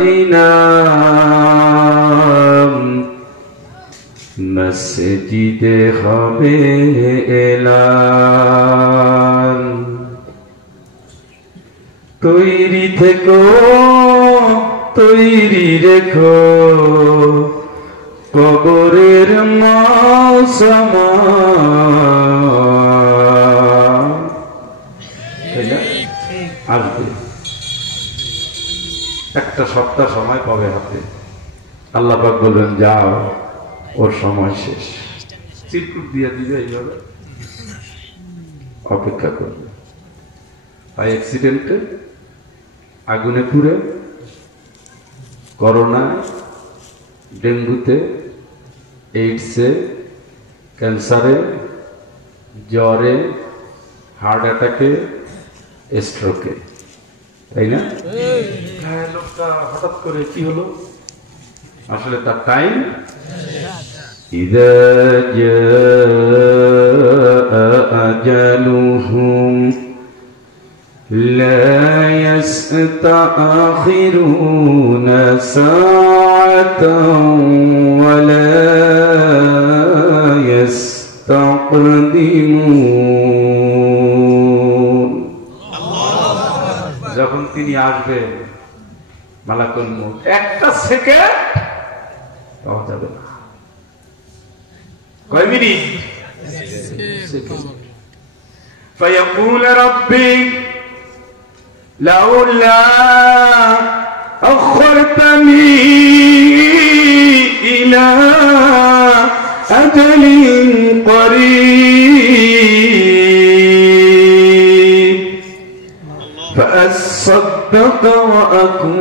পারি না মসজিদে হবে এলান তৈরি থেকো তৈরি রেখো কবরের মৌসুম আসবে একটা সপ্তাহ সময় পাবে হাতে আল্লাহ পাক বলবেন যাও ওর সময় শেষ চিরকুট দিয়ে দিবে এইভাবে অপেক্ষা করবে তাই অ্যাক্সিডেন্টে আগুনে পুড়ে করোনা ডেঙ্গুতে এইডসে ক্যান্সারে জ্বরে হার্ট অ্যাটাকে স্ট্রোকে তাই না হ্যাঁ লোকটা হঠাৎ করে কি হলো আসলে তার টাইম ইযা জাআ আজালুহুম লা ইস্তাখিরুনা সাআতান ওয়া লা ইস্তাকদিমুন যখন তিনি আসবেন মালাকুল মউত একটা সেকেন্ড পাওয়া যাবে না কয় মিনিট فيقول ربي لولا أخرتني إلى أجل قريب فأصدق وأكن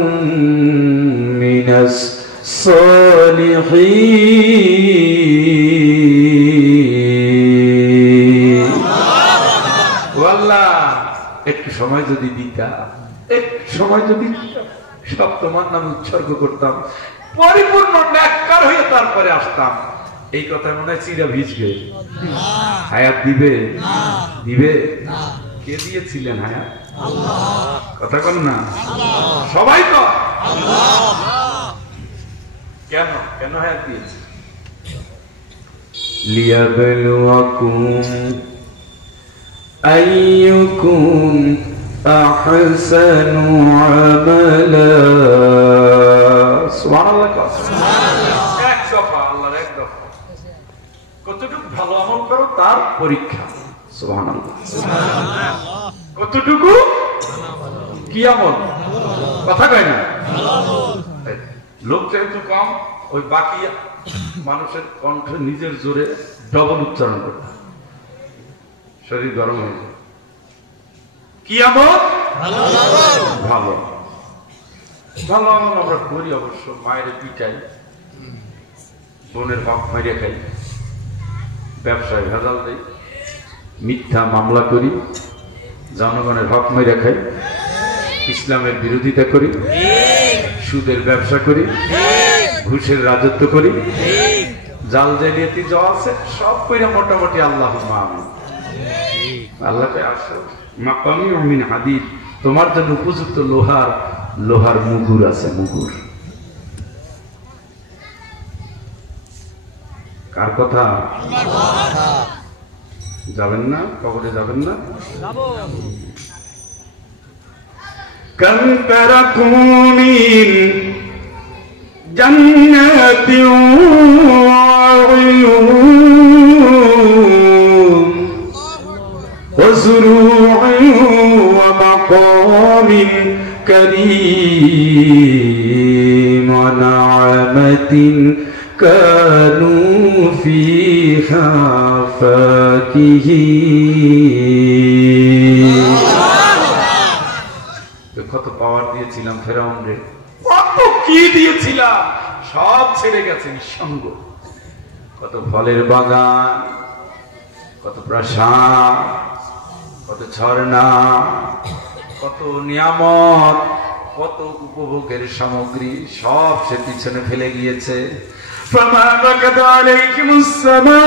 من الصالحين والله একটু সময় যদি দিতা একটু সময় যদি সব তোমার নাম উৎসর্গ করতাম পরিপূর্ণ নেককার হয়ে তারপরে আসতাম এই কথা মনে হয় চিরা ভিজবে হায়াত দিবে দিবে কে দিয়েছিলেন হায়াত কথা বল না সবাই তো কেন কেন হায়াত দিয়েছে লিয়াবলুয়াকুম আইয়ুকুম আহসানু আমালা সুবহানাল্লাহ সুবহানাল্লাহ এক দফা আল্লাহর এক দফা কতটুকু ভালো আমল করো তার পরীক্ষা সুবহানাল্লাহ সুবহানাল্লাহ কতটুকু কি আমল কথা কয় না লোক যেহেতু কম ওই বাকি মানুষের কণ্ঠ নিজের জোরে ডবল উচ্চারণ করতে শরীর গরম হয়ে যায় কি আমল ভালো ভালো ভালো আমল আমরা করি অবশ্য মায়ের পিটাই বোনের হক মারিয়া খাই ব্যবসায় ভেজাল দেই মিথ্যা মামলা করি জনগণের হক মারিয়া খাই ইসলামের বিরোধিতা করি সুদের ব্যবসা করি ঘুষের রাজত্ব করি জাল জালিয়াতি যা আছে সব কইরা মোটামুটি আল্লাহ আমিন আল্লাহকে আসো মাকামি মিন হাদিদ তোমার জন্য উপযুক্ত লোহার মুগুর আছে মুগুর কার কথা যাবেন না কবরে যাবেন না كم تركوا من جنات وعيون وزروع ومقام كريم ونعمة كانوا فيها فاكهين কত পাওয়ার দিয়েছিলাম ফেরাউনরে কত কি দিয়েছিলাম সব ছেড়ে গেছে নিঃসঙ্গ কত ফলের বাগান কত প্রাসাদ কত ঝর্ণা কত নিয়ামত কত উপভোগের সামগ্রী সব সে পিছনে ফেলে গিয়েছে فما بكت عليكم السماء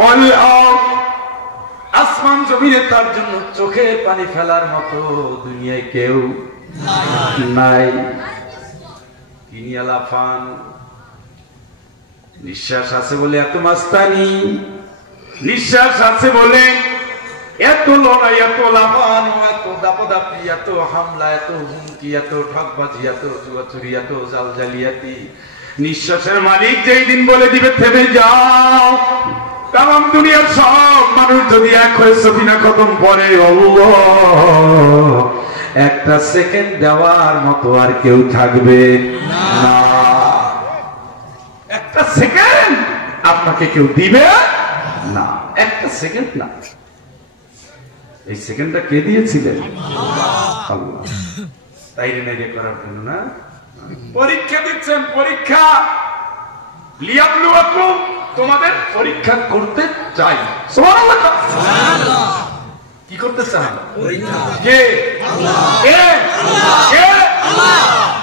والأرض আসমান জমিনে তার জন্য চোখে পানি ফেলার মতো দুনিয়ায় কেউ নাই। তিনি আলাফান, নিঃশ্বাস আছে বলে এত মাস্তানি, নিঃশ্বাস আছে বলে এত লড়াই, এত লাফান, এত দাপাদাপি, এত হামলা, এত হুমকি, এত ঠকবাজি, এত চুয়াচুরি, এত জালজালিয়াতি। নিঃশ্বাসের মালিক যেই দিন বলে দিবে থেমে যাও, তাম দুনিয়ার সব মানুষ যদি এক হয়ে সফিনা খতম করে, একটা সেকেন্ড দেওয়ার মতো আর কেউ থাকবে না। একটা সেকেন্ড আপনাকে কেউ দিবে না, একটা সেকেন্ড না। এই সেকেন্ডটা কে দিয়েছিলেন? আল্লাহ। তাই রে করার জন্য না, পরীক্ষা দিচ্ছেন, পরীক্ষা লিয়াবলুয়াকুম, তোমাদের পরীক্ষা করতে চাই। সুবহানাল্লাহ। কি করতে চান? কে? কে? কে?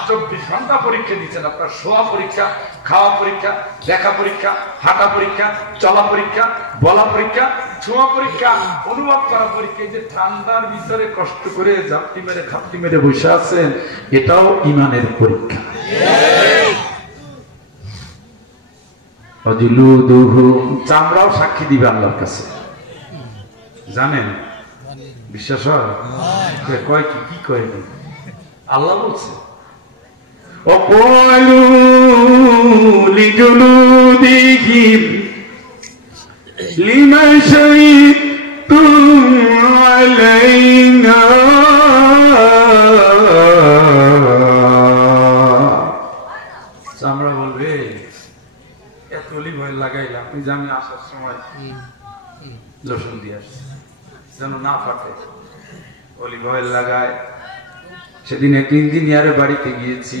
24 ঘন্টা পরীক্ষা দিচ্ছেন। আপনার শোয়া পরীক্ষা, খাওয়া পরীক্ষা, দেখা পরীক্ষা, হাঁটা পরীক্ষা, চলা পরীক্ষা, বলা পরীক্ষা, ছোঁয়া পরীক্ষা, অনুভব করা পরীক্ষা। যে ঠান্ডার ভিতরে কষ্ট করে ঝাপটি মেরে খাপটি মেরে বসে আছেন, এটাও ইমানের পরীক্ষা। চামড়াও সাক্ষী দিবে আল্লাহর কাছে, জানেন? বিশ্বাস হয়? কয় কি? কি কয়? আল্লাহ বলছে লিমা শাহিদতুম আলাইনা, চামড়া বলবে এত অলিভ অয়েল লাগাইলাম, আপনি জানেন আসার সময় লোশন দিয়ে আসছে যেন না ফাটে, অলিভ অয়েল লাগায়। সেদিন এক ইঞ্জিনিয়ারের বাড়িতে গিয়েছি,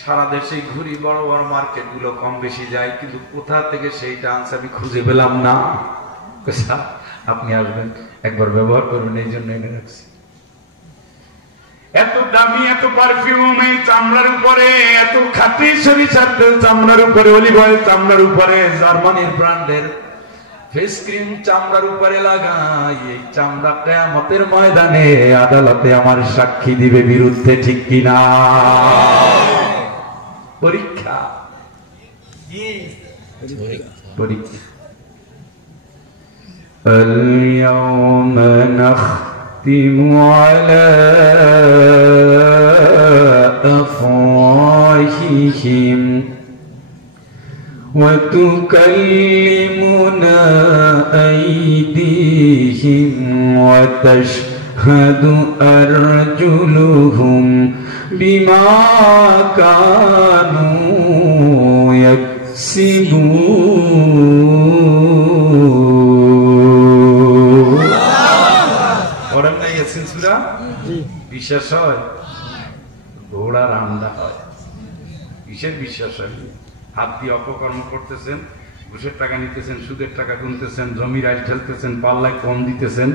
সারা দেশে ঘুরি, বড় বড় মার্কেট গুলো কম বেশি যায়, কিন্তু কোথা থেকে সেইটা আনছে আমি খুঁজে পেলাম না। আপনি আসবেন, একবার ব্যবহার করবেন, এই জন্য এনে রাখছি। এত দামি, এত পারফিউম এই চামড়ার উপরে, এত খাঁটি সরিষার তেল চামড়ার উপরে, অলিভ অয়েল চামড়ার উপরে, জার্মানির ব্র্যান্ডের ফেস ক্রিম চামড়ার উপরে লাগাই। এই চামড়া কিয়ামতের ময়দানে আদালতে আমার সাক্ষী দিবে বিরুদ্ধে, ঠিক কিনা? পরীক্ষা, পরীক্ষা। اليوم نختم على أفواههم وتكلمنا أيديهم وتشهد أرجلهم بما كانوا يكسبون. পড়েন না ইয়াসিন সূরা? বিশ্বাস হয়? ঘোড়া রান্না হয়, কিসের বিশ্বাস হয়? হাত দিয়ে অপকর্ম করতেছেন, ঘুষের টাকা নিতেছেন, সুদের টাকা গুনতেছেন, জমির আইল ঠেলতেছেন, পাল্লায় কম দিতেছেন,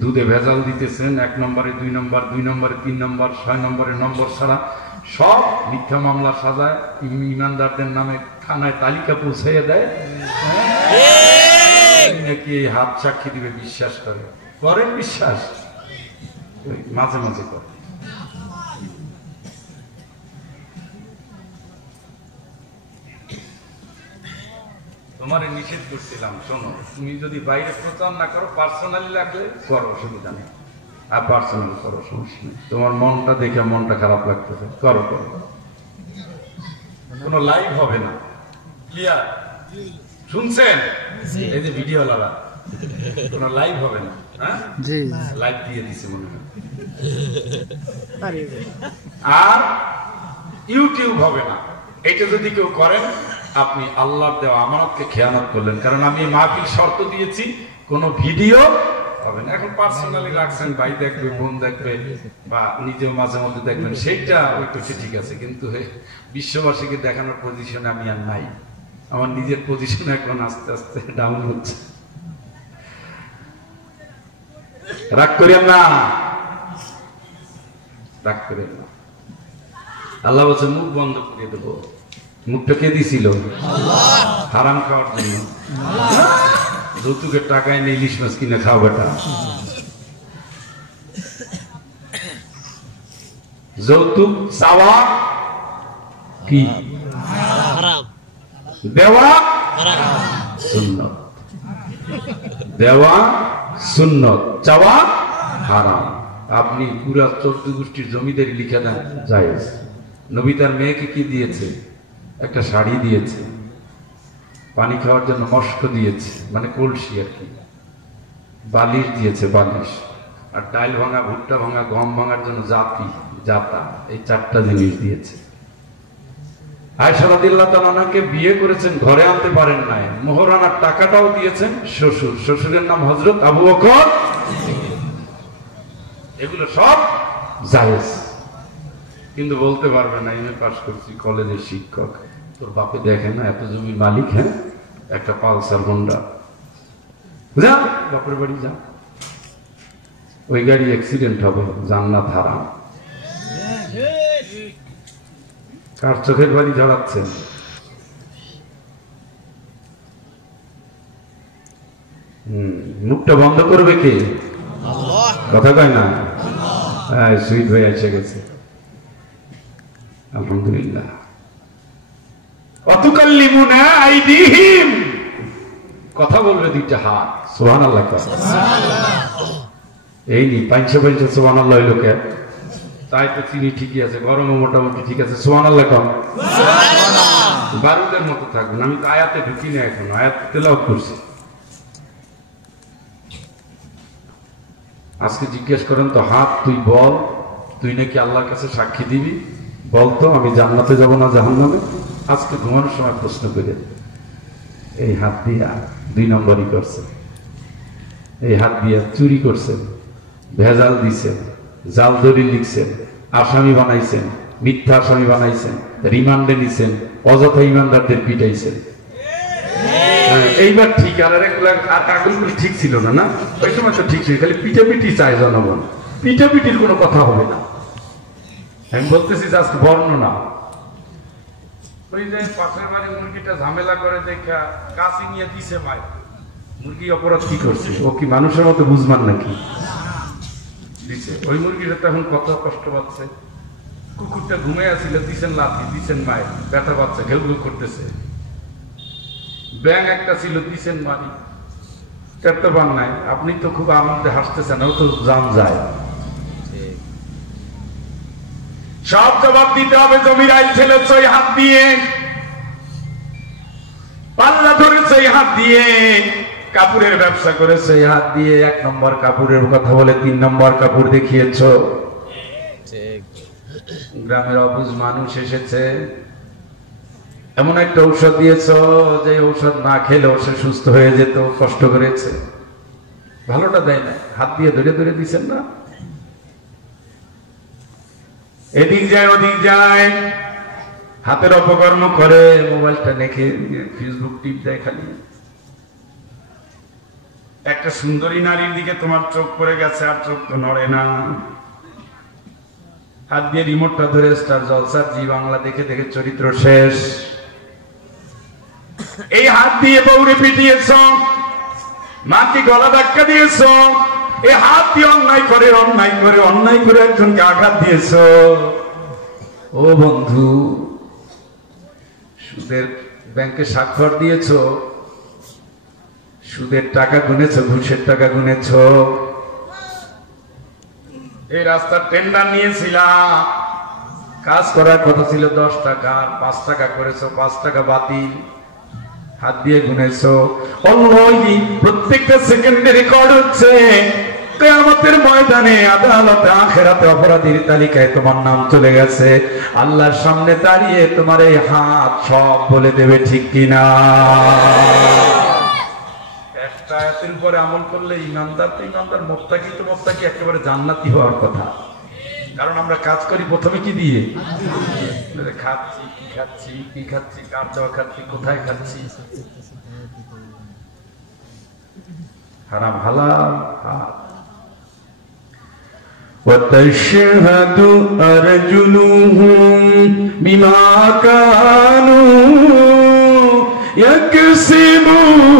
দুধে ভেজাল দিতেছেন, 1 নম্বরে 2 নম্বর, 2 নম্বরে 3 নম্বর, 6 নম্বরে নম্বর ছাড়া সব মিথ্যা মামলা সাজায়, ইমানদারদের নামে থানায় তালিকা পৌঁছাইয়া দেয়। নাকি হাত সাক্ষী দিবে বিশ্বাস করে? করেন বিশ্বাস? মাঝে মাঝে করে। তোমারে নিষেধ করছিলাম, শোনো, তুমি যদি বাইরে প্রচার না করো, পার্সোনালি লাগলে করো, অসুবিধা নেই, আর পার্সোনাল করো, সমস্যা নেই। তোমার মনটা দেখে মনটা খারাপ লাগতেছে, করো করো, কোনো লাইভ হবে না। ক্লিয়ার? শুনছেন? এই যে ভিডিও লাগা, কোনো লাইভ হবে না। হ্যাঁ, লাইভ দিয়ে দিছে মনে হয়। আর ইউটিউব হবে না। এটা যদি কেউ করেন, আপনি আল্লাহর দেওয়া আমানতকে খেয়ানত করলেন। কারণ আমি মাহফিল শর্ত দিয়েছি, কোন ভিডিও হবে না। এখন পার্সোনালি রাখছেন, ভাই দেখবে, বোন দেখবে, বা নিজেও মাঝে মধ্যে দেখবেন, সেইটা ওই করছে, ঠিক আছে। কিন্তু বিশ্ববাসীকে দেখানোর পজিশনে আমি আর নাই। আমার নিজের পজিশন এখন আস্তে আস্তে ডাউন হচ্ছে। রাগ করেন না, রাগ করেন না। আল্লাহ বলছে মুখ বন্ধ করে দেবো। মুখটা কে দিছিল? হারাম খাওয়ার জন্য। যৌতুকের টাকায় নিয়ে ইলিশ মাছ কিনে খাও বেটা। যৌতুক চাওয়া কি? দেওয়া সুন্নত, দেওয়া সুন্নত, চাওয়া হারাম। আপনি পুরা 14 গোষ্ঠীর জমিদারি লিখে দেন জায়েজ। নবী তার মেয়েকে কি দিয়েছে? একটা শাড়ি দিয়েছে, পানি খাওয়ার জন্য মস্ক দিয়েছে, মানে কলসি আর কি, বালিশ দিয়েছে, বালিশ, আর ডাইল ভাঙা, ভুট্টা ভাঙা, গম ভাঙার জন্য জাতি, জাতা, এই 4টা জিনিস দিয়েছে। আয়েশা রাদিয়াল্লাহু তাআলা আনহাকে বিয়ে করেছেন, ঘরে আনতে পারেন নাই, মোহরানার টাকাটাও দিয়েছেন শ্বশুর, শ্বশুরের নাম হযরত আবু বকর। এগুলো সব জায়েজ, কিন্তু বলতে পারবে না এমএ পাস করছি, কলেজের শিক্ষক। তোর বাপে দেখে না এত জমির মালিক? হ্যাঁ, একটা পালসার হোন্ডা, যা বাপের বাড়ি যা, ওই গাড়ি অ্যাক্সিডেন্ট হবে, জান্নাত হারাম। কার চোখের বাড়ি ঝরাচ্ছেন? মুখটা বন্ধ করবে কে? কথা কয় না? হ্যাঁ, সুইট ভাই এসে গেছে, আলহামদুলিল্লাহ। অতুকাল্লিমুনা আইদিহিম, কথা বলবে 2টা হাত। সুবহানাল্লাহ। এই নি 500 সুবহানাল্লাহ লোকে, তাই তো চিনি ঠিকই আছে, গরমও মোটামুটি ঠিক আছে। সুবহানাল্লাহ কম, বারুদের মতো থাকবেন। আমি তো আয়াতে ঢুকি না, এখন আয়াত তেলাওয়াত করছি। আজকে জিজ্ঞেস করেন তো, হাত তুই বল, তুই নাকি আল্লাহর কাছে সাক্ষী দিবি, বলতো আমি জান্নাতে যাব না জাহান্নামে? আজকে ঘুমানোর সময় প্রশ্ন করে এই হাত দিয়া 2 নম্বরই করছে, এই হাত দিয়া চুরি করছেন, ভেজাল দিছেন, জাল দলিল লিখছেন, আসামি বানাইছেন, মিথ্যা আসামি বানাইছেন, রিমান্ডে নিছেন, অযথা ইমানদারদের পিটাইছেন। এইবার ঠিক, আর কাগজগুলো ঠিক ছিল না, না ওই সময় তো ঠিক ছিল, খালি পিটাপিটি চায় জনগণ, পিটাপিটির কোনো কথা হবে না। আমি বলতেছি জাস্ট বর্ণনা। ওই যে পাশের বাড়ির মুরগিটা ঝামেলা করে দেখা কাশি নিয়ে দিছে মায়, মুরগি অপরাধ কি করছে? ও কি মানুষের মতো বুঝমান নাকি? দিছে, ওই মুরগিটা তখন কত কষ্ট পাচ্ছে। কুকুরটা ঘুমে আসছিল, দিছেন লাথি, দিছেন মায়, ব্যথা পাচ্ছে, ঘেউ ঘেউ করতেছে। ব্যাং একটা ছিল, দিছেন মারি, টেরতে পান নাই। আপনি তো খুব আনন্দে হাসতেছেন, ও তো জান যায়। সব জবাব দিতে হবে। জমির আইল ঠেলেছ এই হাত দিয়ে, পাল্লা ধরেছে এই হাত দিয়ে, কাপড়ের ব্যবসা করেছে এই হাত দিয়ে, 1 নম্বর কাপড়ের কথা বলে 3 নম্বর কাপড় দেখিয়েছ। গ্রামের অবুঝ মানুষ এসেছে, এমন একটা ঔষধ দিয়েছ যে ঔষধ না খেলেও সে সুস্থ হয়ে যেত, কষ্ট করেছে, ভালোটা দেয় না, হাত দিয়ে ধরে ধরে দিচ্ছেন না। এদিক যায় ওদিক যায়, হাতের অপকর্ম করে, মোবাইলটা দেখে ফেসবুক টিপ দেয় খালি। একটা সুন্দরী নারীর দিকে তোমার চোখ পড়ে গেছে, আর চোখ তো নড়ে না। হাত দিয়ে রিমোটটা ধরে স্টার জলসার জি বাংলা দেখে দেখে চরিত্র শেষ। এই হাত দিয়ে বউরে পিটিয়েছ, মাকে গলা ধাক্কা দিয়েছ, এই হাত দিয়ে অন্যায় করে অন্যায় করে অন্যায় করে একজনকে আঘাত দিয়েছ। ও বন্ধু, সুদের ব্যাংকে স্বাক্ষর দিয়েছ, সুদের টাকা গুনেছ, ঘুষের টাকা গুনেছ। এই রাস্তার টেন্ডার নিয়েছিলাম, কাজ করার কথা ছিল 10 টাকা, 5 টাকা করেছ, 5 টাকা বাতিল। হাত দিয়ে গুনেছ। প্রত্যেকটা সেকেন্ডে রেকর্ড হচ্ছে। কিয়ামতের ময়দানে, আদালতে, আখিরাতে অপরাধীর তালিকায় তোমার নাম চলে গেছে। আল্লাহর সামনে দাঁড়িয়ে তোমার এই হাত সব বলে দেবে, ঠিক কিনা? একটা আয়াতের উপরে আমল করলে ইমানদার তো ইমানদার, মুত্তাকি তো মুত্তাকি, একেবারে জান্নাতি হওয়ার কথা। কারণ আমরা কাজ করি প্রথমে কি দিয়ে? খাচ্ছি, কি খাচ্ছি, কি খাচ্ছি, কার দেওয়া খাচ্ছি, কোথায় খাচ্ছি, হারাম হালাল। وتشهد أرجلهم بما كانوا يكسبون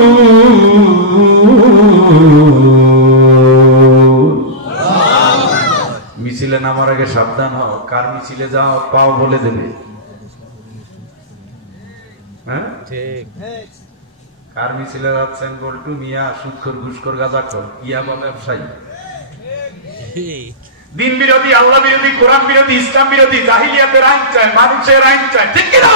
মিছিলে নামার আগে সাবধান হও, কার মিছিলে যাও পাও বলে দেবে। হ্যাঁ ঠিক, কার মিছিলে যাচ্ছেন? বল্টু মিয়া, সুদখোর, ঘুষখোর, গাঁজাখোর, ইয়াবা ব্যবসায়ী, দিন বিরোধী, আল্লাহ বিরোধী, কোরআন বিরোধী, ইসলাম বিরোধী, জাহিলিয়াতের আইন চায়, মানুষের আইন চায়, ঠিক কিনা?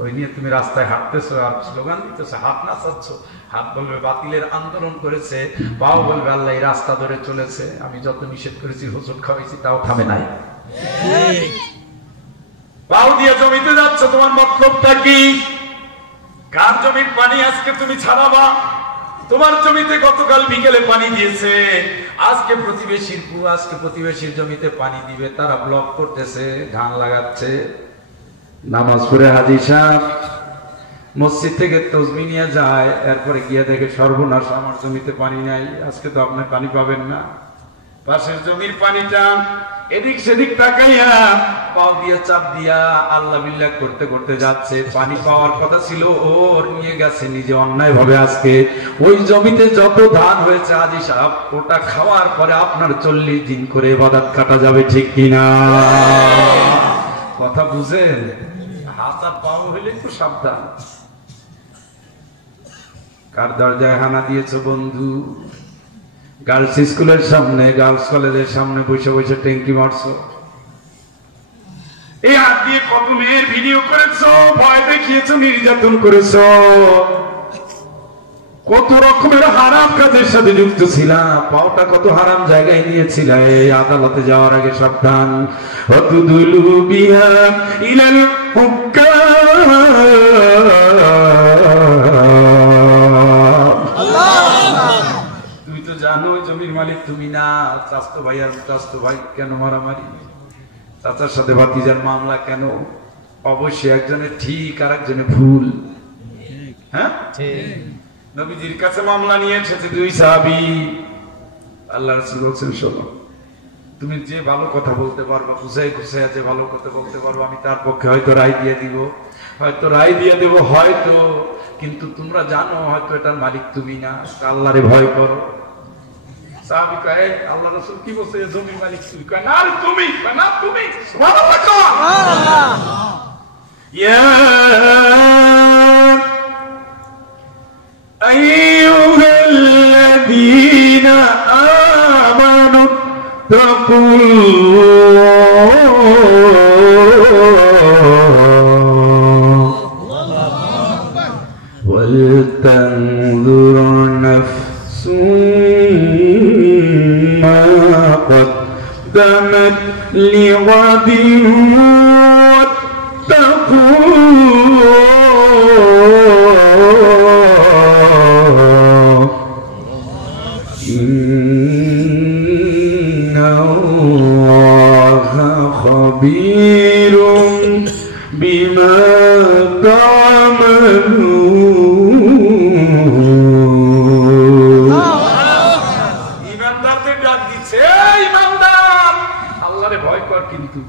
ওই নিয়ে তুমি রাস্তায় হাঁটতেছো আর স্লোগান দিতেছো, হাত নাচাচ্ছ। হাত বলবে বাতিলের আন্দোলন করেছে, পাও বলবে আল্লাহ এই রাস্তা ধরে চলেছে, আমি যত নিষেধ করেছি, হোঁচট খাওয়াইছি, তাও থামে নাই। পাও দিয়ে জমিতে যাচ্ছ, তোমার মতলবটা কি? কার জমির পানি আজকে তুমি ছাড়াবা? তোমার জমিতে গতকাল বিকেলে পানি দিয়েছে, আজকে প্রতিবেশীর কু, আজকে প্রতিবেশীর জমিতে পানি দিবে, তারা ব্লক করতেছে, ধান লাগাচ্ছে। নামাজ পড়ে হাজী সাহেব মসজিদ থেকে তসবিহ নিয়ে যায়, এরপরে গিয়ে দেখে সর্বনাশ, আমার জমিতে পানি নাই, আজকে তো আপনি পানি পাবেন না। পাশের জমির পানিটা এদিক সেদিক তাকাইয়া পাও দিয়ে চাপ দিয়া আল্লাহ বিল্লাহ করতে করতে যাচ্ছে। পানি পাওয়ার কথা ছিল ওর, নিয়ে গেছে নিজে অন্যায় ভাবে। আজকে ওই জমিতে যত ধান হয়েছে হাজী সাহেব, ওটা খাওয়ার পরে আপনার 40 দিন করে ইবাদত কাটা যাবে, ঠিক কিনা? কথা বুঝেন? হাত আর পাও হইলে একটু সাবধান। কার দরজায় হানা দিয়েছ বন্ধু? গার্লস স্কুলের সামনে, গার্লস কলেজের সামনে বসে বসে ট্যাঙ্কি মারছো। এই হাত দিয়ে কত মেয়ের ভিডিও করেছো, ভয় দেখিয়েছো, নির্যাতন করেছো, কত রকমের হারাম কাজের সাথে যুক্ত ছিলা, পাওটা কত হারাম জায়গায় নিয়েছিল। এই আদালতে যাওয়ার আগে সাবধান। হতুদুলু বিহা ইলাল হুক্কাম, তুমি তো জানো জমির মালিক তুমি না। চাস্তো ভাই আর চাস্তো ভাই কেন মারামারি? চাচার সাথে ভাতিজার মামলা কেন? অবশ্যই একজনের ঠিক আর একজনের ভুল। হ্যাঁ ঠিক। নবীজির কাছে মামলা নিয়ে এসেছে 2 সাহাবী। আল্লাহ রাসূল বলেছেন, শোনো, তুমি যে ভালো কথা বলতে পারবে, বুঝাই খুশাই যে ভালো কথা বলতে পারবো, আমি তার পক্ষে হয়তো রায় দিয়ে দিব, হয়তো রায় দিয়ে দেব, হয়তো, কিন্তু তোমরা জানো হয়তো এটার মালিক তুমি না, আল্লাহরে ভয় করো। সাহাবী কয়, আল্লাহ রাসূল কি বলছে, জমির মালিক তুমি? কয় না, আরে তুমি, না তুমি। সুবহানাল্লাহ, সুবহানাল্লাহ। ইয়া أيها الذين آمنوا اتقوا الله ولتنظر نفس ما قدمت لغد واتقوا إن الله خبير بما تعملون। ইমানদারদের ডাক দিচ্ছে, ইমানদার আল্লাহরে ভয় কর, কিন্তু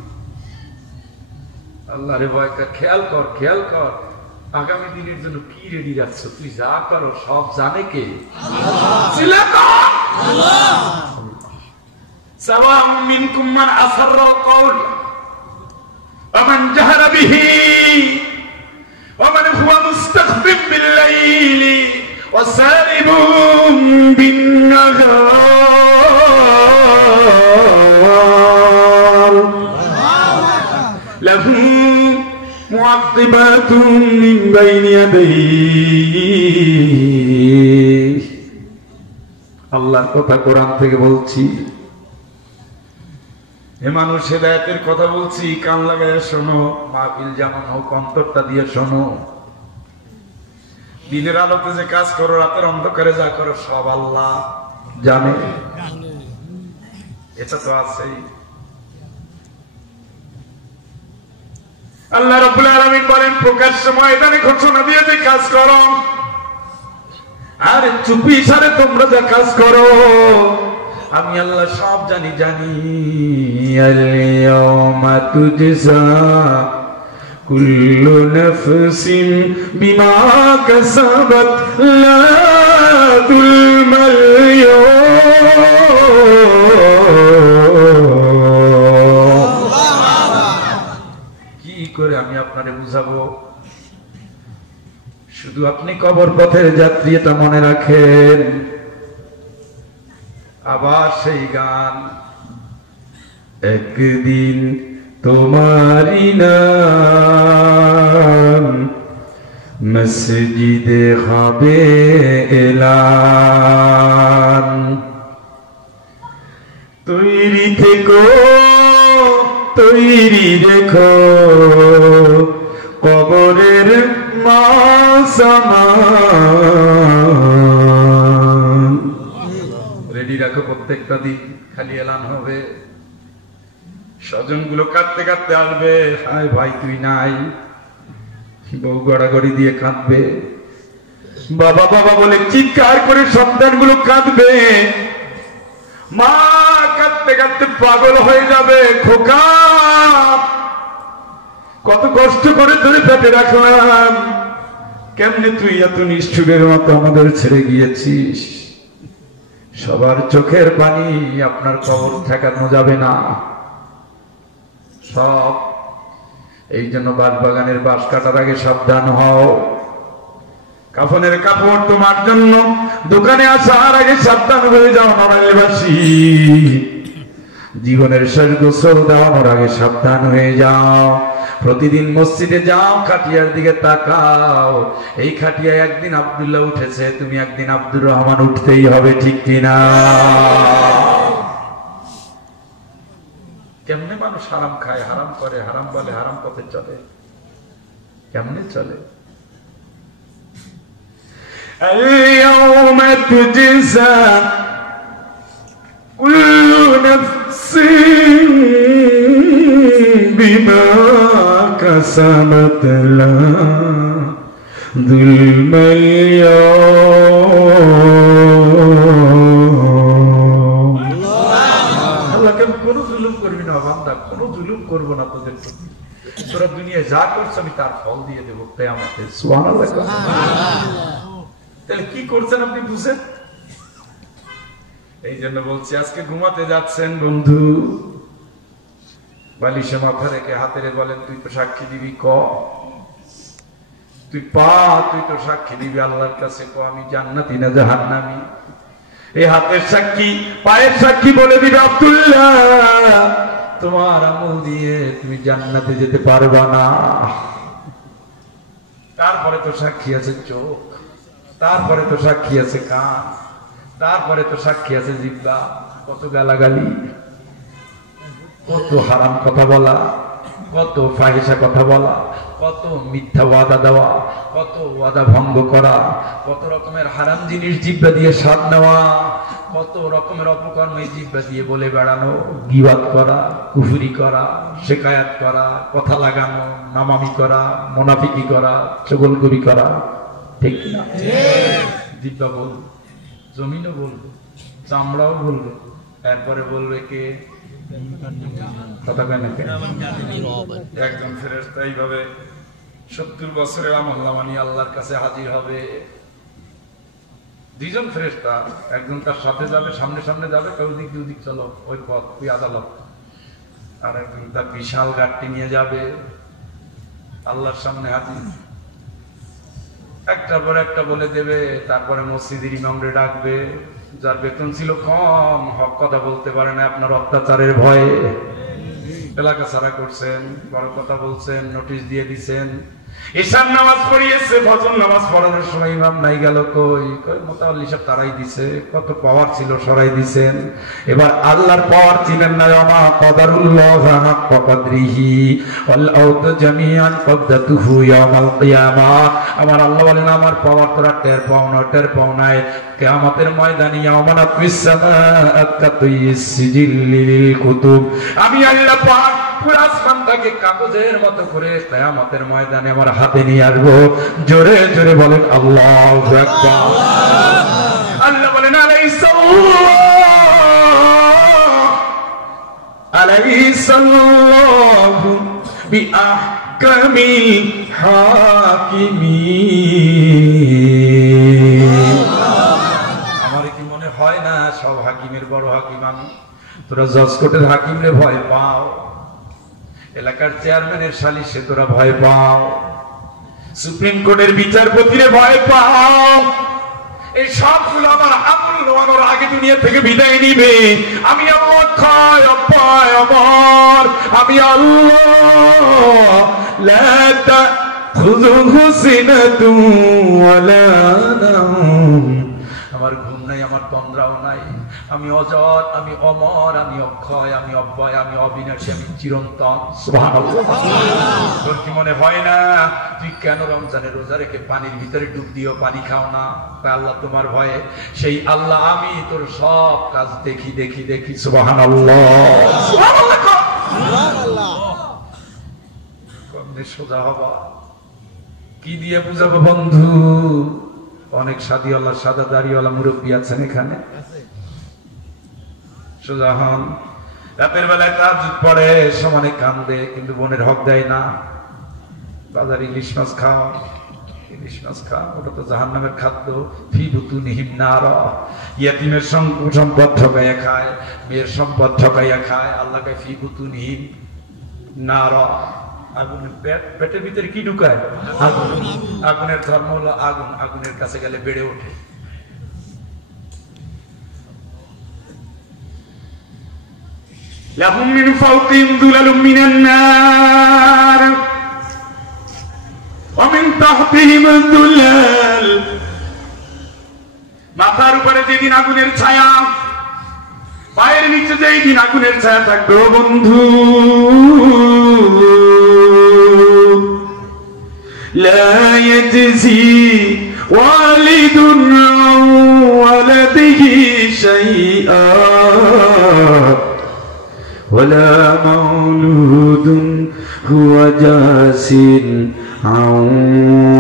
আল্লাহরে ভয় কর, খেয়াল কর, খেয়াল কর আগামী দিনের জন্য কি রেডি রাখছো। তুই যা করো সব জানে কে? আল্লাহ। সাওয়াউন মিনকুম মান আসররাল কওল ওয়া মান জাহারা বিহি ওয়া মান হুয়া মুস্তাখফিন বিল লাইলি ওয়া সারিবুন বিন নাহার লাহু মুআক্কিবাতুন মিন বাইনি ইয়াদাইহি। আল্লাহর কথা কোরআন থেকে বলছি, হে মানুষ, হেদায়েতের কথা বলছি, কান লাগায় শোনো। মাহফিল যেমন হোক, অন্তরটা দিয়ে শোনো। দিনের আলোতে যে কাজ করো, রাতের অন্ধকারে যা করো, সব আল্লাহ জানে। এটা তো আছেই। আল্লাহ রাব্বুল আলামিন বলেন, প্রকাশ্য ময়দানে ঘোষণা দিয়ে যে কাজ করো, আর চুপি সারে তোমরা যা কাজ করো, আমি আল্লাহ সব জানি। আল ইয়াউমা তুজজা কুল্লু নাফসিন বিমা কাসাবাত লা যুলমাল কি করে আমি আপনারে বুঝাবো? শুধু আপনি কবর পথের যাত্রী, এটা মনে রাখেন। আবার সেই গান, একদিন তোমারি নাম মসজিদে হবে এলান, তৈরি থেকো তৈরি রেখো কবরের মাসামান। রেডি রাখো, প্রত্যেকটা দিন খালি এলান হবে। স্বজনগুলো কাঁদতে কাঁদতে আসবে, হায় ভাই তুই নাই। বউ গড়াগড়ি দিয়ে কাঁদবে, বাবা বাবা বলে চিৎকার করে সন্তানগুলো কাঁদবে। মা কাঁদতে কাঁদতে পাগল হয়ে যাবে, খোকা কত কষ্ট করে তুই পেটে রাখলাম, কেমনে তুই এত নিষ্ঠুরের মতো আমাদের ছেড়ে গিয়েছিস। সবার চোখের পানি আপনার কবর ঠেকানো যাবে না সব। এই জন্য বাঁশবাগানের বাঁশ কাটার আগে সাবধান হও। কাফনের কাপড় তোমার জন্য দোকানে আসার আগে সাবধান হয়ে যাও নড়াইলবাসী। জীবনের শেষ গোসল দেওয়ানোর আগে সাবধান হয়ে যাও। প্রতিদিন মসজিদে যাও, খাটিয়ার দিকে তাকাও। এই খাটিয়ায় একদিন আব্দুল্লাহ উঠেছে, তুমি একদিন আব্দুর রহমান উঠতেই হবে, ঠিক কিনা? কেমনে মানুষ হারাম খায়, হারাম করে, হারাম বলে, হারাম পথে চলে, কেমনে চলে? اليوم تجزى كل نفس بما كسبت لا ظلم اليوم। আল্লাহ কেন কোনো জুলুম করবি না বান্দা, কোনো জুলুম করব না তোদের প্রতি। তোরা দুনিয়ায় যা করছ আমি তার ফল দিয়ে দেবো কিয়ামতে। সুবহানাল্লাহ। তাহলে কি করছেন আপনি বুঝেন? এই জন্য বলছি, আজকে ঘুমাতে যাচ্ছেন বন্ধু, বালিশে মাথা রেখে হাতেরে বলেন তুই তো সাক্ষী দিবি, ক তুই পা, তুই তো সাক্ষী দিবি আল্লাহর কাছে, ক আমি জান্নাতি না জাহান্নামী। এই হাতের সাক্ষী, পায়ের সাক্ষী বলে দিবে আব্দুল্লাহ তোমার আমল দিয়ে তুমি জান্নাতে যেতে পারবা না। তারপরে তো সাক্ষী আছে চোখ, তারপরে তো সাক্ষী আছে কান, তারপরে তো সাক্ষী আছে জিহ্বা। কত গালাগালি, কত হারাম কথা বলা, কত ফাহিশা কথা বলা, কত মিথ্যা ওয়াদা দেওয়া, কত ওয়াদা ভঙ্গ করা, কত রকমের হারাম জিনিস জিহ্বা দিয়ে স্বাদ নেওয়া, কত রকমের অপকর্ম এই জিহ্বা দিয়ে বলে বেড়ানো, গীবাত করা, কুফরি করা, শিকায়াত করা, কথা লাগানো, নামামি করা, মুনাফিকি করা, চগলখড়ি করা, ঠিক না? জিহ্বা বলবো, জমিনও বলবো, চামড়াও বলবো, এরপরে বলবে কে? কথা কেন? একজন ফেরেশতা এইভাবে 70 বছরের আমলনামা নিয়ে আল্লাহর কাছে হাজির হবে। দুইজন ফেরেশতা, একজন তার সাথে যাবে, সামনে সামনে যাবে, কেউ দিক দুদিক চলো ওই পথ তুই আদালত, আর একজন তার বিশাল গাড়ি নিয়ে যাবে আল্লাহর সামনে হাজির। একটার পর একটা বলে দেবে, তারপরে মসজিদের ইমামরে ডাকবে, যার বেতন ছিল কম, হক কথা বলতে পারে না, আপনার অত্যাচারের ভয়ে এলাকা ছাড়া করছেন, বড় কথা বলছেন, নোটিশ দিয়ে দিচ্ছেন, ঈশার নামাজ পড়িয়েছে, ফজর নামাজ পড়ানোর সময় ইমাম নাই গেল কই, মোতাওয়াল্লি সাহেব তারাই দিছে, কত পাওয়ার ছিল সরাই দিছেন। এবার আল্লাহর পাওয়ার চিনেন না, ওমা কদারুল্লাহ হাক্কা কদরিহি ওয়াল আরদু জামিআন কবদাতুহু ইয়াউমাল কিয়ামাহ। আমার আল্লাহ বলেন আমার পাওয়ার তোরা টের পাও না, টের পাও নাই। কিয়ামতের ময়দানে ইয়াউমা নাতউইস সামাআ কাতুইস সিজিল্লিল কুতুব, আমি আল্লাহ পাক পুরো আসমানটাকে কাগজের মতো করে কিয়ামতের ময়দানে আমার হাতে নিয়ে আসবো। জোরে জোরে বলেন আল্লাহু আকবার। আল্লাহ বলেন আলাইসাল্লাহু বিআহকামিল আহকামিল হাকিমিন। আমার কি মনে হয় না সব হাকিমের বড় হাকিম আমি? তোরা জজ কোর্টের হাকিমরে ভয় পাও, এলাকার চেয়ারম্যানের সালিশে তোরা ভয় পাও, সুপ্রিম কোর্টের বিচারপতিরে ভয় পাও। এই সবগুলো আমার আমল নেওয়ার আগে দুনিয়া থেকে বিদায় নিবে। আমি আল্লাহ ক্ষয় অপয় অমর, আমি আল্লাহ লা তাখুযুহু সিনাতুন ওয়ালা নাওম। আমার ঘুম নাই, আমার তন্দ্রাও নাই, আমি অজর, আমি অমর, আমি অক্ষয়, আমি অব্যয়, আমি অবিনাশী, আমি চিরন্তন। সুবহানাল্লাহ। তোর কি মনে হয় না তুই কেন রমজানের রোজা রেখে পানির ভিতরে ডুব দিও, পানি খাও না? আল্লাহ তোমার ভয়ে, সেই আল্লাহ আমি তোর সব কাজ দেখি দেখি দেখি। সুবহানাল্লাহ, সুবহানাল্লাহ। কমনে সোজা হবা, কি দিয়ে বুঝাবো বন্ধু? অনেক সাদিওয়ালা, সাদা দাড়িওয়ালা মুরব্বী আছেন এখানে, সোজা হন। রাতের বেলায় তাহাজ্জুদ পড়ে, সমানে কান্দে, কিন্তু বোনের হক দেয় না। বাজার ইলিশ মাছ খাও, ইলিশ মাছ খাও, ওটা তো জাহান্নামের খাদ্য। ফি বুতুনিহিম নার, ইয়াতীমের সম্পদ ঠকাইয়া খায়, মেয়ের সম্পদ ঠকাইয়া খায়। আল্লাহ কয় ফি বুতুনিহিম নার, আগুন। পেটের ভিতরে কি ঢুকায়? আগুন। আগুনের ধর্ম হলো আগুন, আগুনের কাছে গেলে বেড়ে ওঠে। লাহুম মিন ফাওকিহিম যুলালুম মিনান নার ওয়া মিন তাহতিহিম যুলাল। মাথার উপরে যেদিন আগুনের ছায়া, পায়ের নিচে যেদিন আগুনের ছায়া থাকবে বন্ধু, لا يجزي والد عن ولده شيئا ولا مولود هو جاز عن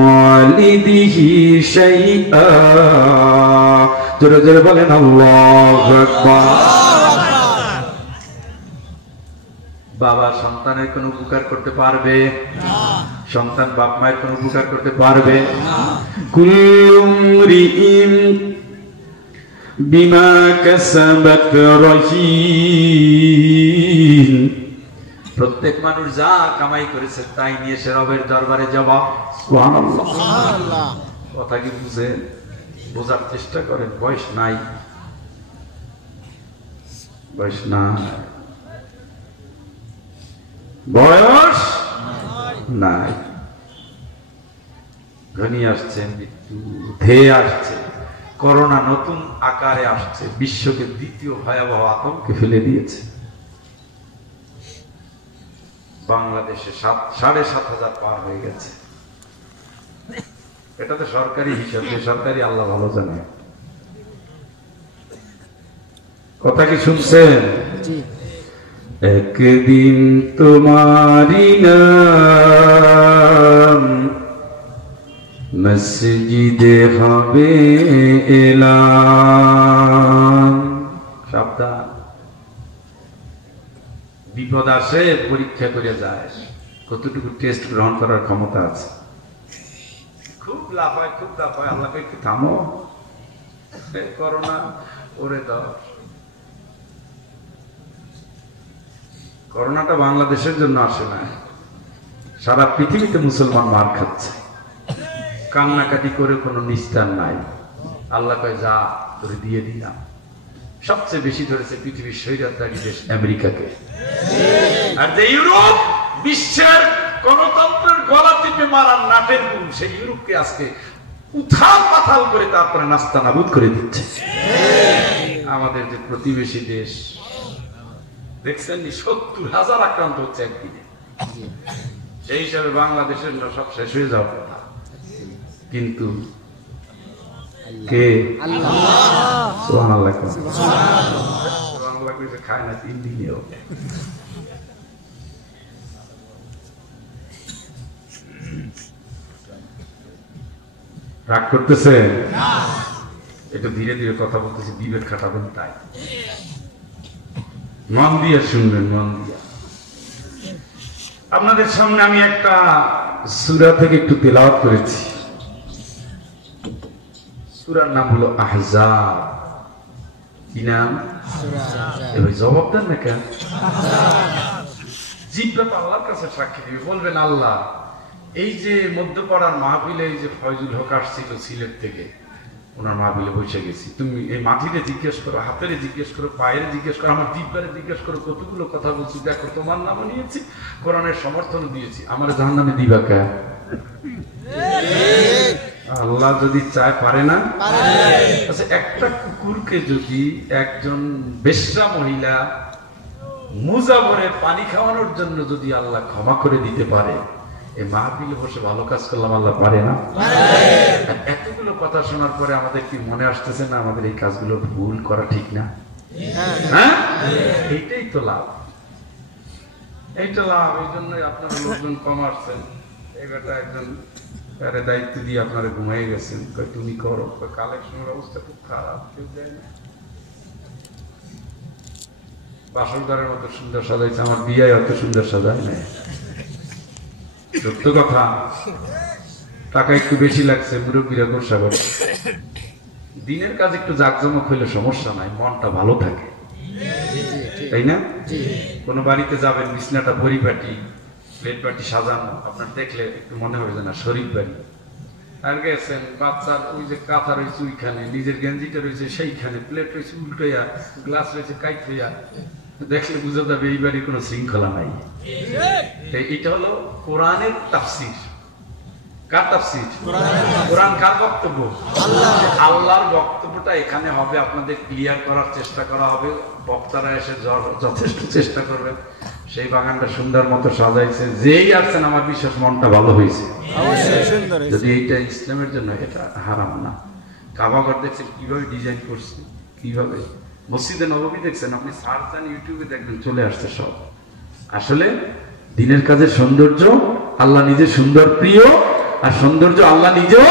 والده شيئا। জোরে জোরে বলেন আল্লাহু আকবার। বাবা সন্তানের কোনো উপকার করতে পারবে না, সন্তান বাপ মায়ের কোনো উপকার করতে পারবে না। কুল্লু মরিইন বিমা কাসাবাত রহিন। প্রত্যেক মানুষ যা কামাই করেছে তাই নিয়ে সে রবের দরবারে জবাব। সুবহানাল্লাহ, সুবহানাল্লাহ। কথা কি বুঝেন? বোঝার চেষ্টা করেন। বয়স নাই, বয়স নাই, বয়স নাই। ঘনিয়ে আসছে মৃত্যু, ধেয়ে আসছে। করোনা নতুন আকারে আসছে, বিশ্বকে দ্বিতীয় ভয়াবহ আতঙ্কে ফেলে দিয়েছে। বাংলাদেশে ৭,৫০০ পার হয়ে গেছে। এটা তো সরকারি হিসাব, সরকারি আল্লাহ ভালো জানে। কথা কি শুনছেন? একদিন তোমারি নাম মসজিদে হবে এলাম। সাবধান, বিপদ আসে পরীক্ষা করে যায় কতটুকু টেস্ট গ্রহণ করার ক্ষমতা আছে। খুব লাভ হয়, খুব লাভ হয়। আল্লাহকে একটু থামো, করোনা ওরে দাও। করোনাটা বাংলাদেশের জন্য আসে না, সারা পৃথিবীতে মুসলমান মার খাচ্ছে। কান্নাকাটি করে কোনো নিস্তার নাই। আল্লাহ কয় যা তোরে দিয়ে দিলাম। সবচেয়ে বেশি ধরেছে পৃথিবীর স্বৈরাচারী দেশ আমেরিকাকে। আর যে ইউরোপ বিশ্বের গণতন্ত্রের গলা টিপে মারার নাটের গুণ, সেই ইউরোপকে আজকে উথাল পাথাল করে তারপরে নাস্তা নাবুদ করে দিচ্ছে। আমাদের যে প্রতিবেশী দেশ দেখছেন ৭০,০০০ আক্রান্ত হচ্ছে একদিনে। সেই হিসাবে বাংলাদেশের সব শেষ হয়ে যাওয়ার কথা, কিন্তু কে? সুবহানাল্লাহ। সুবহানাল্লাহ কইছে খায় না ৩ দিনেও। রাগ করতেছে না, একটু ধীরে ধীরে কথা বলতেছি, বিবেক খাটাবেন তাই। মন দিয়ে শুনবেন, মন দিয়ে। আপনাদের সামনে আমি একটা সূরা থেকে একটু তেলাওয়াত করেছি। সূরার নাম হলো আহজাব। কি নাম? এবার জবাব দেন না কেন? জিব্বা তো আল্লাহর কাছে সাক্ষী দিবে, বলবেন আল্লাহ এই যে মধ্যপাড়ার মাহফিলে এই যে ফয়জুল হক আসছিল সিলেট থেকে, ওনার মাহফিলে বসে গেছি, তুমি এই মাটিতে জিজ্ঞেস করো, হাতের জিজ্ঞেস করো, পায়ের জিজ্ঞেস করো, আমার জিব্বারে জিজ্ঞেস করো, কতগুলো কথা বলছি, দেখো তোমার নামও নিয়েছি, কোরআনের সমর্থন দিয়েছি, আমার জাহান্নামে দিবা কে? আল্লাহ যদি চায় পারে না? আচ্ছা, একটা কুকুরকে যদি একজন বেশ্যা মহিলা মুজা ভরে পানি খাওয়ানোর জন্য যদি আল্লাহ ক্ষমা করে দিতে পারে, এই মাহফিলে বসে ভালো কাজ করলাম, আল্লাহ পারে না? এতগুলো কথা শোনার পরে আমাদের কি মনে আসতেছে না আমাদের এই কাজগুলো ভুল করা ঠিক না? হ্যাঁ, এইটাই তো লাভ, এইটা লাভ। এই জন্যই আপনার লোকজন কম আসছেন। এবারটা একজন দায়িত্ব দিয়ে আপনারা ঘুমাই গেছেন, তুমি করো, কালেকশনের অবস্থা খুব খারাপ, কেউ দেয় না। বাসর ঘরের মতো সুন্দর সাজাইছে, আমার বিয়ে অত সুন্দর সাজায় নাই। সত্য কথা, টাকা একটু বেশি লাগছে, মুরব্বীরা গোসা করে। দিনের কাজ একটু জাঁকজমক হইলে সমস্যা নাই, মনটা ভালো থাকে, তাই না? কোন বাড়িতে যাবেন, বিছনাটা পরিপাটি, প্লেট বাটি সাজানো, আপনার দেখলে একটু মনে হবে যে না শরীফ বাড়ি। আর গেছেন বাচ্চার ওই যে কাঁথা রয়েছে ওইখানে, নিজের গেঞ্জিটা রয়েছে সেইখানে, প্লেট রয়েছে উল্টোয়া, গ্লাস রয়েছে কাইট হইয়া, দেখলে বুঝা যাবে এই বাড়ির কোনো শৃঙ্খলা নাই। এটা হলো কোরআনের তাফসীর। কার তাফসীর? কোরআন কার বক্তব্য? আল্লাহর বক্তব্যটা এখানে হবে, আপনাদের ক্লিয়ার করার চেষ্টা করা হবে, বক্তারা এসে যথেষ্ট চেষ্টা করবেন। সেই বাগানটা সুন্দর মতো সাজাইছে, যেই আসছেন আমার বিশ্বাস মনটা ভালো হয়েছে। যদি এইটা ইসলামের জন্য, এটা হারাম না। কাবাঘর দেখছেন কিভাবে ডিজাইন করছে, কিভাবে মসজিদে নববী দেখছেন, আপনি সার্চ দেন ইউটিউবে দেখবেন চলে আসছে সব। আসলে দিনের কাজের সৌন্দর্য আল্লাহ নিজে সুন্দর প্রিয়, আর সৌন্দর্য আল্লাহ নিজেও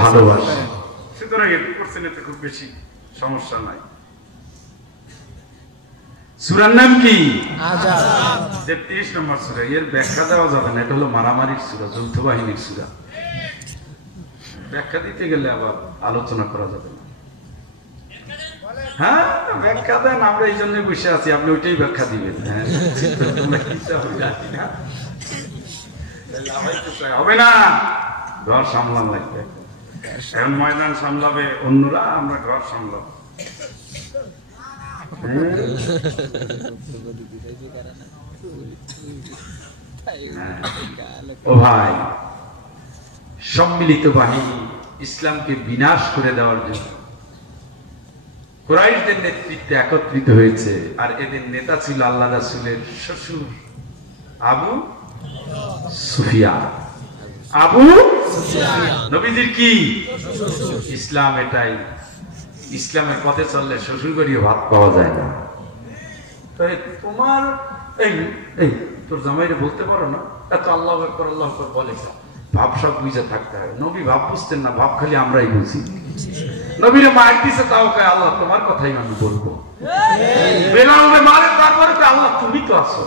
ভালোবাসে। সুতরাং এর করছেন, এতে খুব বেশি সমস্যা নাই। সূরার নাম কি? আহজাব। 33 নম্বর সূরা। এর ব্যাখ্যা দেওয়া যাবে না, এটা হলো মারামারির সূরা, যৌথ বাহিনীর সূরা। ব্যাখ্যা দিতে গেলে আবার আলোচনা করা যাবে না। হ্যাঁ, ব্যাখ্যা দেন, আমরা এই জন্য বসে আছি, আপনি ওইটাই ব্যাখ্যা দিবেন। হবে না, ঘর সামলান লাগবে। এখন ময়দান সামলাবে অন্যরা, আমরা ঘর সামলাবো। ও ভাই, সম্মিলিত বাহিনী ইসলামকে বিনাশ করে দেওয়ার জন্য কুরাইশদের নেতৃত্বে একত্রিত হয়েছে। আর এদের নেতা ছিল আল্লাহ রাসূলের শ্বশুর আবু সুফিয়ান। আবু সুফিয়ান নবীজির কি? ইসলাম এটাই। ইসলামের পথে চললে শ্বশুর বাড়িও ভাত পাওয়া যায় না। তোমার এই তোর জামাইরে বলতে পারো না, এত আল্লাহু আকবার আল্লাহু আকবার বলে, ভাব সব বুঝে থাকতে হয়। নবী ভাব বুঝতেন না, ভাব খালি আমরাই বুঝি। নবীরে মার দিছে, তাও কয় আল্লাহ তোমার কথাই আমি বলবো। বেলালে মারে, তারপরে আল্লাহ তুমি তো আছো।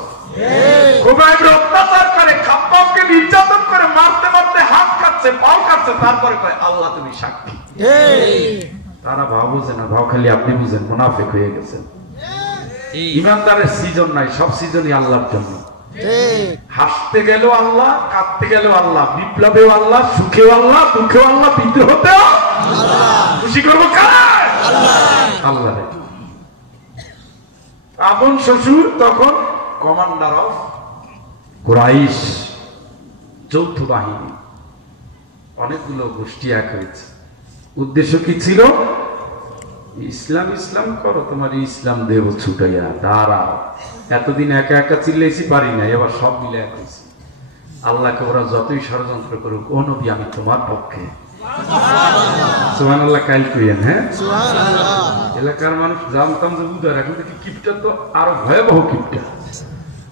খুবাইবরে অত্যাচার করে, খাব্বাবকে নির্যাতন করে, মারতে মারতে হাত কাটছে, পাও কাটছে, তারপরে কয় আল্লাহ তুমি সাক্ষী। তারা ভাব বুঝে না, ভাব খালি আপনি বুঝেন, মুনাফিক হয়ে গেছেন। ইমানদারের সিজন নাই, সব সিজনই আল্লাহর জন্য। হাসতে গেলেও আল্লাহ, কাঁদতে গেলেও আল্লাহ, বিপ্লবেও আল্লাহ, সুখেও আল্লাহ, দুঃখেও আল্লাহ, বিদ্রোহতেও খুশি করবো কার? আল্লাহ। আপন শ্বশুর তখন কমান্ডার অফ কুরাইশ, যৌথ বাহিনী, অনেকগুলো গোষ্ঠী এক হয়েছে। উদ্দেশ্য কি ছিল? ইসলাম ইসলাম করো, তোমার ইসলাম দেব ছুটাইয়া দাঁড়াও। এতদিন একা একা চিল্লাইছি, পারি না, এবার সব মিলে এক হয়েছি। আল্লাহকে ওরা যতই ষড়যন্ত্র করুক, ও নবী আমি তোমার পক্ষে। সুবহানাল্লাহ, কাইল কইেন। হ্যাঁ, এলাকার মানুষ জানতাম যে বুঝার, এখন থেকে কিপটা তো আরো ভয়াবহ কিপটা।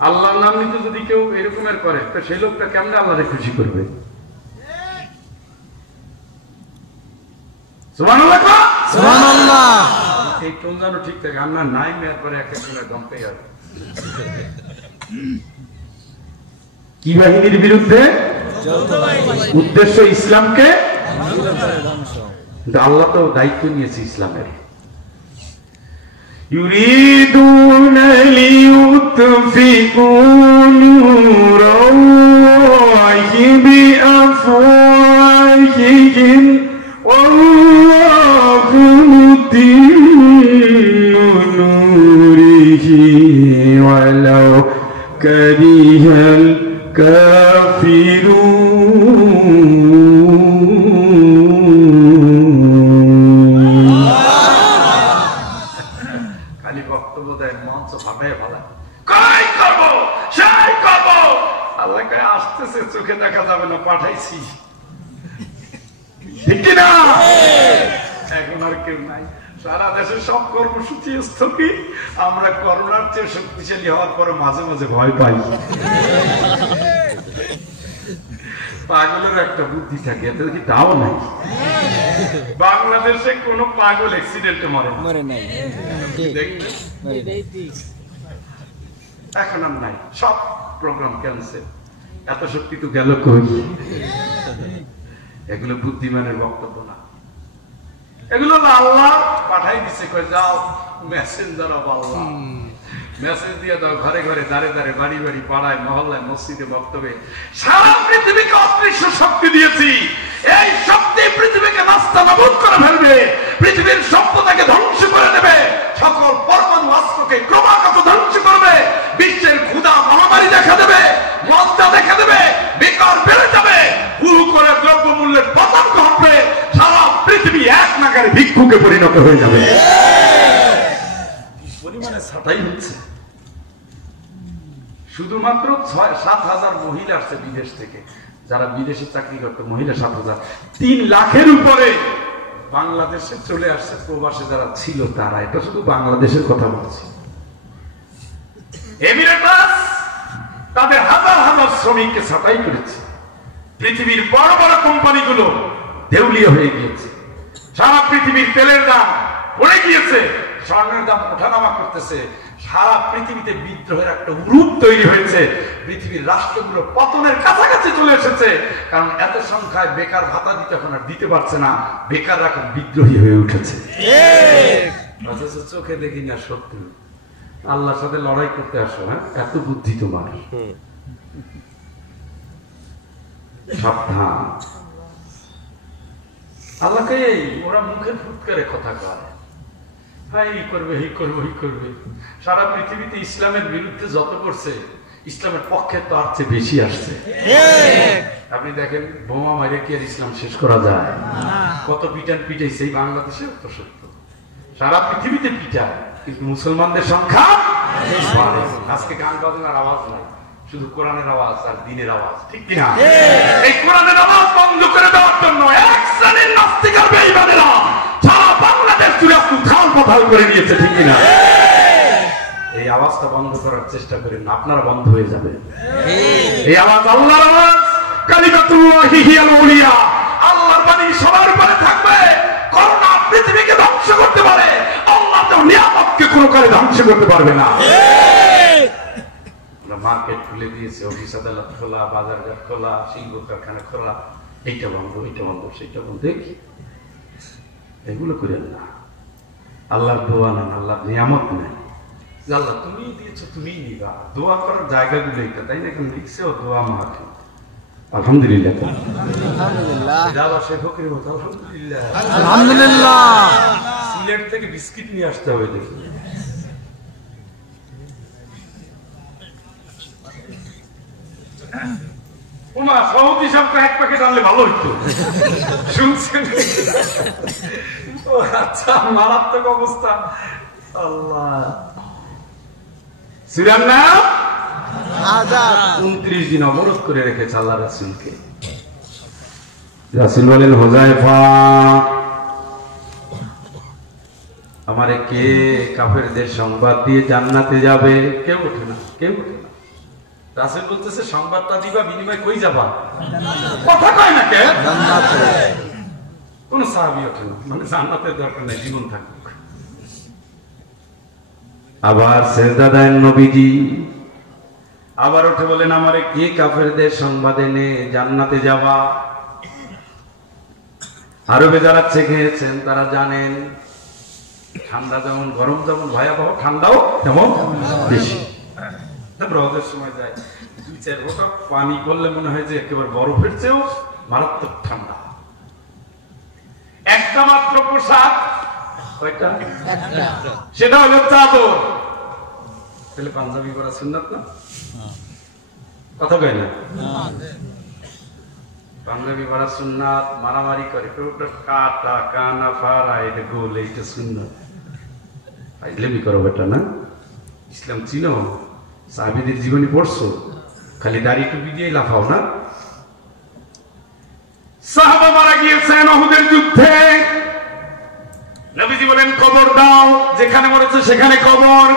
আল্লাহর নাম নিতে যদি কেউ এরকমের করে, তো সেই লোকটা কেমনে আল্লাহরে খুশি করবে? সুবহানাল্লাহ, সুবহানাল্লাহ। এই টোন যেন ঠিক থাকে, আমরা নাই মেয়ার পরে এক একজনের দম পেয়ে যাবে। কি বাহিনীর বিরুদ্ধে? উদ্দেশ্য ইসলামকে আল্লাহ তো দায়িত্ব নিয়েছে ইসলামের। ইউরিদুনা লিইউতফিকু নূরাল্লাহি বিআফওয়াহিহিম ওয়াল্লাহু মুতিম্মু নূরিহি ওয়ালাউ কারিহাল কাফিরুন। খালি বক্তব্য দেয়, মঞ্চ ভাবে ভালো কাই করব সেই করব। আল্লাহ কয় আসতেছে, চোখে দেখা যাবে না, পাঠাইছি। ঠিক কি না? এখন আর কেউ নাই, সারা দেশে সব কর্মসূচি স্থগিত। আমরা করোনার চেয়ে শক্তিশালী হওয়ার পরে মাঝে মাঝে ভয় পাই। পাগলের একটা বুদ্ধি থাকে, এত কি তাও নাই। বাংলাদেশে কোন পাগল অ্যাক্সিডেন্টে মরে নাই। এখন আর নাই, সব প্রোগ্রাম ক্যান্সেল। এত শক্তি তো গেল কই? এগুলো বুদ্ধিমানের বক্তব্য না, এগুলো আল্লাহ পাঠাই দিছে। কই যাও মেসেঞ্জার অফ আল্লাহ, মেসেজ দিয়ে দাও ঘরে ঘরে, দাঁড়ে দাঁড়ে, বাড়ি বাড়ি, পাড়ায়, মহল্লায়, মসজিদে, বক্তব্যে। সারা পৃথিবীকে অদৃশ্য শক্তি দিয়েছি। এই শক্তি পৃথিবীকে নাস্তানাবুদ করে ফেলবে, পৃথিবীর সভ্যতাকে ধ্বংস করে দেবে, সকল পরমাণু অস্ত্রকে ক্রমাগত ধ্বংস করবে, বিশ্বের ক্ষুধা মহামারী দেখা দেবে, মন্দা দেখা দেবে, বেকার বেড়ে যাবে, পুরো করে দ্রব্যমূল্যের পতন ঘটবে, সারা পৃথিবী এক নাগারে ভিক্ষুকে পরিণত হয়ে যাবে। পরিমাণে ছাঁটাই হচ্ছে। শুধুমাত্র 7,000 মহিলা আসছে বিদেশ থেকে, যারা বিদেশে চাকরি করতো, মহিলা 7,000। 3 লাখের উপরে বাংলাদেশে চলে আসছে প্রবাসে যারা ছিল তারা। এটা শুধু বাংলাদেশের কথা বলছি। এমিরেটাস তাদের হাজার হাজার শ্রমিককে ছাঁটাই করেছে। পৃথিবীর বড় বড় কোম্পানিগুলো দেউলিয়া হয়ে গিয়েছে। সারা পৃথিবীর তেলের দাম পড়ে গিয়েছে, স্বর্ণের দাম ওঠানামা করতেছে। সারা পৃথিবীতে বিদ্রোহের একটা রূপ তৈরি হয়েছে। পৃথিবীর রাষ্ট্রগুলো পতনের কাছাকাছি চলে এসেছে, কারণ এত সংখ্যায় বেকার ভাতা দিতে এখন আর দিতে পারছে না। বেকার এখন বিদ্রোহী হয়ে উঠেছে। অথচ চোখে দেখি না শত্রু। আল্লাহর সাথে লড়াই করতে আসো, হ্যাঁ? এত বুদ্ধি তোমার। সাবধান। আল্লাহকে ওরা মুখের ফুৎকারে কথা কয়, এই করবে, এই করবে, এই করবে। সারা পৃথিবীতে ইসলামের বিরুদ্ধে যত করছে, ইসলামের পক্ষে তো আর চেয়ে বেশি আসছে। আপনি দেখেন, বোমা মারে কি আর ইসলাম শেষ করা যায়? কত পিটান পিটাইছে এই বাংলাদেশে, তো সত্য। সারা পৃথিবীতে পিটায়, কিন্তু মুসলমানদের সংখ্যা বাড়ে। আজকে গান বাজনার আওয়াজ নাই, শুধু কোরআনের আওয়াজ আর দ্বীনের আওয়াজ। ঠিক কিনা? এই কোরআনের আওয়াজ বন্ধ করে দেওয়ার জন্য এক শ্রেণীর নাস্তিক আর বেঈমানেরা সারা বাংলাদেশ জুড়ে উথাল পাথাল করে নিয়েছে। ঠিক কিনা? এই আওয়াজটা বন্ধ করার চেষ্টা করেন, আপনারা বন্ধ হয়ে যাবে। এই আওয়াজ আল্লাহর আওয়াজ, কালিমাতুল্লাহি হিয়াল উলিয়া। আল্লাহর বাণী সবার উপরে থাকবে। করোনা পৃথিবীকে ধ্বংস করতে পারে, আল্লাহ তো নিয়ামতকে কোনো কালে ধ্বংস করতে পারবে না। মার্কেট খুলে দিয়েছে, অফিস আদালত খোলা, বাজারঘাট খোলা, শিল্প কারখানা খোলা, এইটা বন্ধ, এইটা বন্ধ, সেইটা বন্ধ। দেখি এগুলো করেন না। আল্লাহর দোয়া নেন, আল্লাহর নিয়ামত নেন। আল্লাহ তুমি দিয়েছো, তুমি নিবা। দোয়া করার জায়গাগুলো এটা, তাই না? এখন লিখছে ও দোয়া মাহফিল। আলহামদুলিল্লাহ, আলহামদুলিল্লাহ। সিলেট থেকে বিস্কিট নিয়ে আসতে হবে দেখি। সভাপতি সাহেব এক প্যাকেট আনলে ভালো হইতো। শুনছেন? আচ্ছা, মারাত্মক অবস্থা। আল্লাহ 29 দিন অবরোধ করে রেখেছে আল্লাহ রাসূলকে। রাসূল বলেন, হুযায়ফা, আমারে কে কাফেরদের সংবাদ দিয়ে জান্নাতে যাবে? কেউ ওঠে না, কেউ ওঠে না। রাসূল বলতেছে, সংবাদটা দিবা, বিনিময় কই যাবা? কথা কয় না কে? জান্নাতে। কোন সাহাবী ওঠে না, মানে জান্নাতের দরকার নাই, জীবন থাকুক। আবার সিজদা দেন নবীজি। আবার উঠে বলেন, আমারে কি কাফেরদের সংবাদ এনে জান্নাতে যাবা? আরবে যারা খেয়েছেন তারা জানেন, ঠান্ডা যেমন গরম যেমন ভয়াবহ, ঠান্ডাও তেমন বেশি। রোদের সময় যায় 2-4 ফোঁটা পানি করলে মনে হয় যে একেবারে বরফের চেয়েও মারাত্মক ঠান্ডা। একটা মাত্র পোশাক, কয়টা? সেটা হলো চাদর। তাহলে পাঞ্জাবি পরা সুন্নাত না? কথা কয় না? পাঞ্জাবি পরা সুন্নাত। মারামারি করে কাটা কানা ফারা, এটা গোল, এইটা সুন্নাত। আইলেমি করো বেটা না? ইসলাম চিনো? সাহাবীদের জীবনী পড়ছো? খালি দাড়ি টুপি দিয়ে লাফাও না? সাহাবা মারা গিয়েছেন উহুদের যুদ্ধে। নবীজি বলেন, কবর দাও, যেখানে মরেছে সেখানে কবর।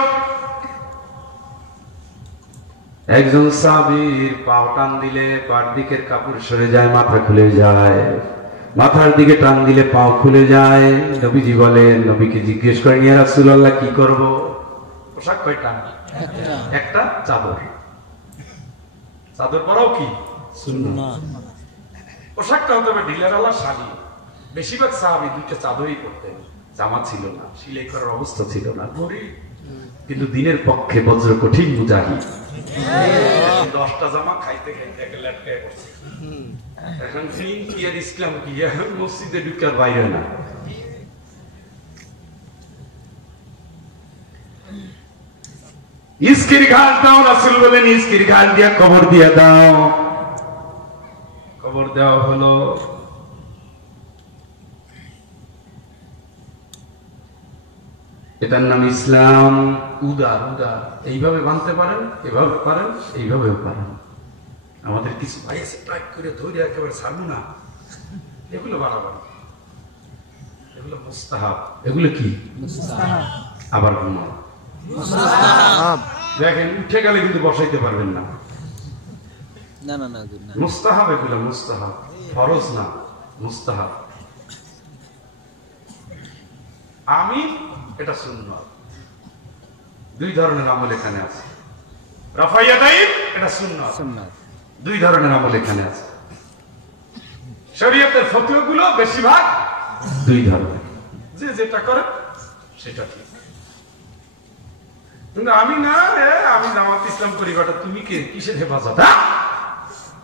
একজন সাহাবীর পাও টান দিলে পার দিকের কাপড় সরে যায়, মাথা খুলে যায়। মাথার দিকে টান দিলে পাও খুলে যায়। নবীজি বলেন, নবীকে জিজ্ঞেস করেন, ইয়া রাসূলুল্লাহ কি করব? পোশাক কয়টা? একটা চাদর। চাদর পরাও কি সুন্নাত। পোশাকটা হতে হবে ঢিলের আলা শাড়ি। বেশিরভাগ সাহাবী 2টা চাদরই পরতেন, জামা ছিল না, সিলাই করার অবস্থা ছিল না, গরিব কিন্তু দিনের পক্ষে বজ্র কঠিন মুজাহিদ। 10টা জামা খাইতে খাইতে একটা লেটকায় পড়ছে। এখন দিন কি আর ইসলাম কি, এখন মসজিদে ঢুকার বাইরে না। ইস্কির ঘাস দাও, রাসূল বলেন ইস্কির ঘাস দিয়া কবর দিয়া দাও। কবর দেওয়া হলো। এটার নাম ইসলাম। উদার উদার, এইভাবে মানতে পারেন, এভাবে পারেন, এইভাবেও পারেন। আমাদের কিছু ভাই আছে টাইট করে ধরে একেবারে ছাড়বো না, এগুলো বাড়াবার, এগুলো মুস্তাহাব। এগুলো কি? আবার দেখেন উঠে গেলে কিন্তু বসাইতে পারবেন না। মুস্তাহাব, এগুলো মুস্তাহাব, ফরজ না, মুস্তাহাব। আমি এটা সুন্নাত। 2 ধরনের আমল এখানে আছে। রাফায়াদাইন, এটা সুন্নাত। 2 ধরনের আমল এখানে আছে। শরীয়তের ফতোয়াগুলো বেশিরভাগ 2 ধরনের, যে যেটা করে সেটা ঠিক। কিন্তু আমি না, আমি জামাত ইসলাম করি, বাটা তুমি কে, কিসের হেফাজত?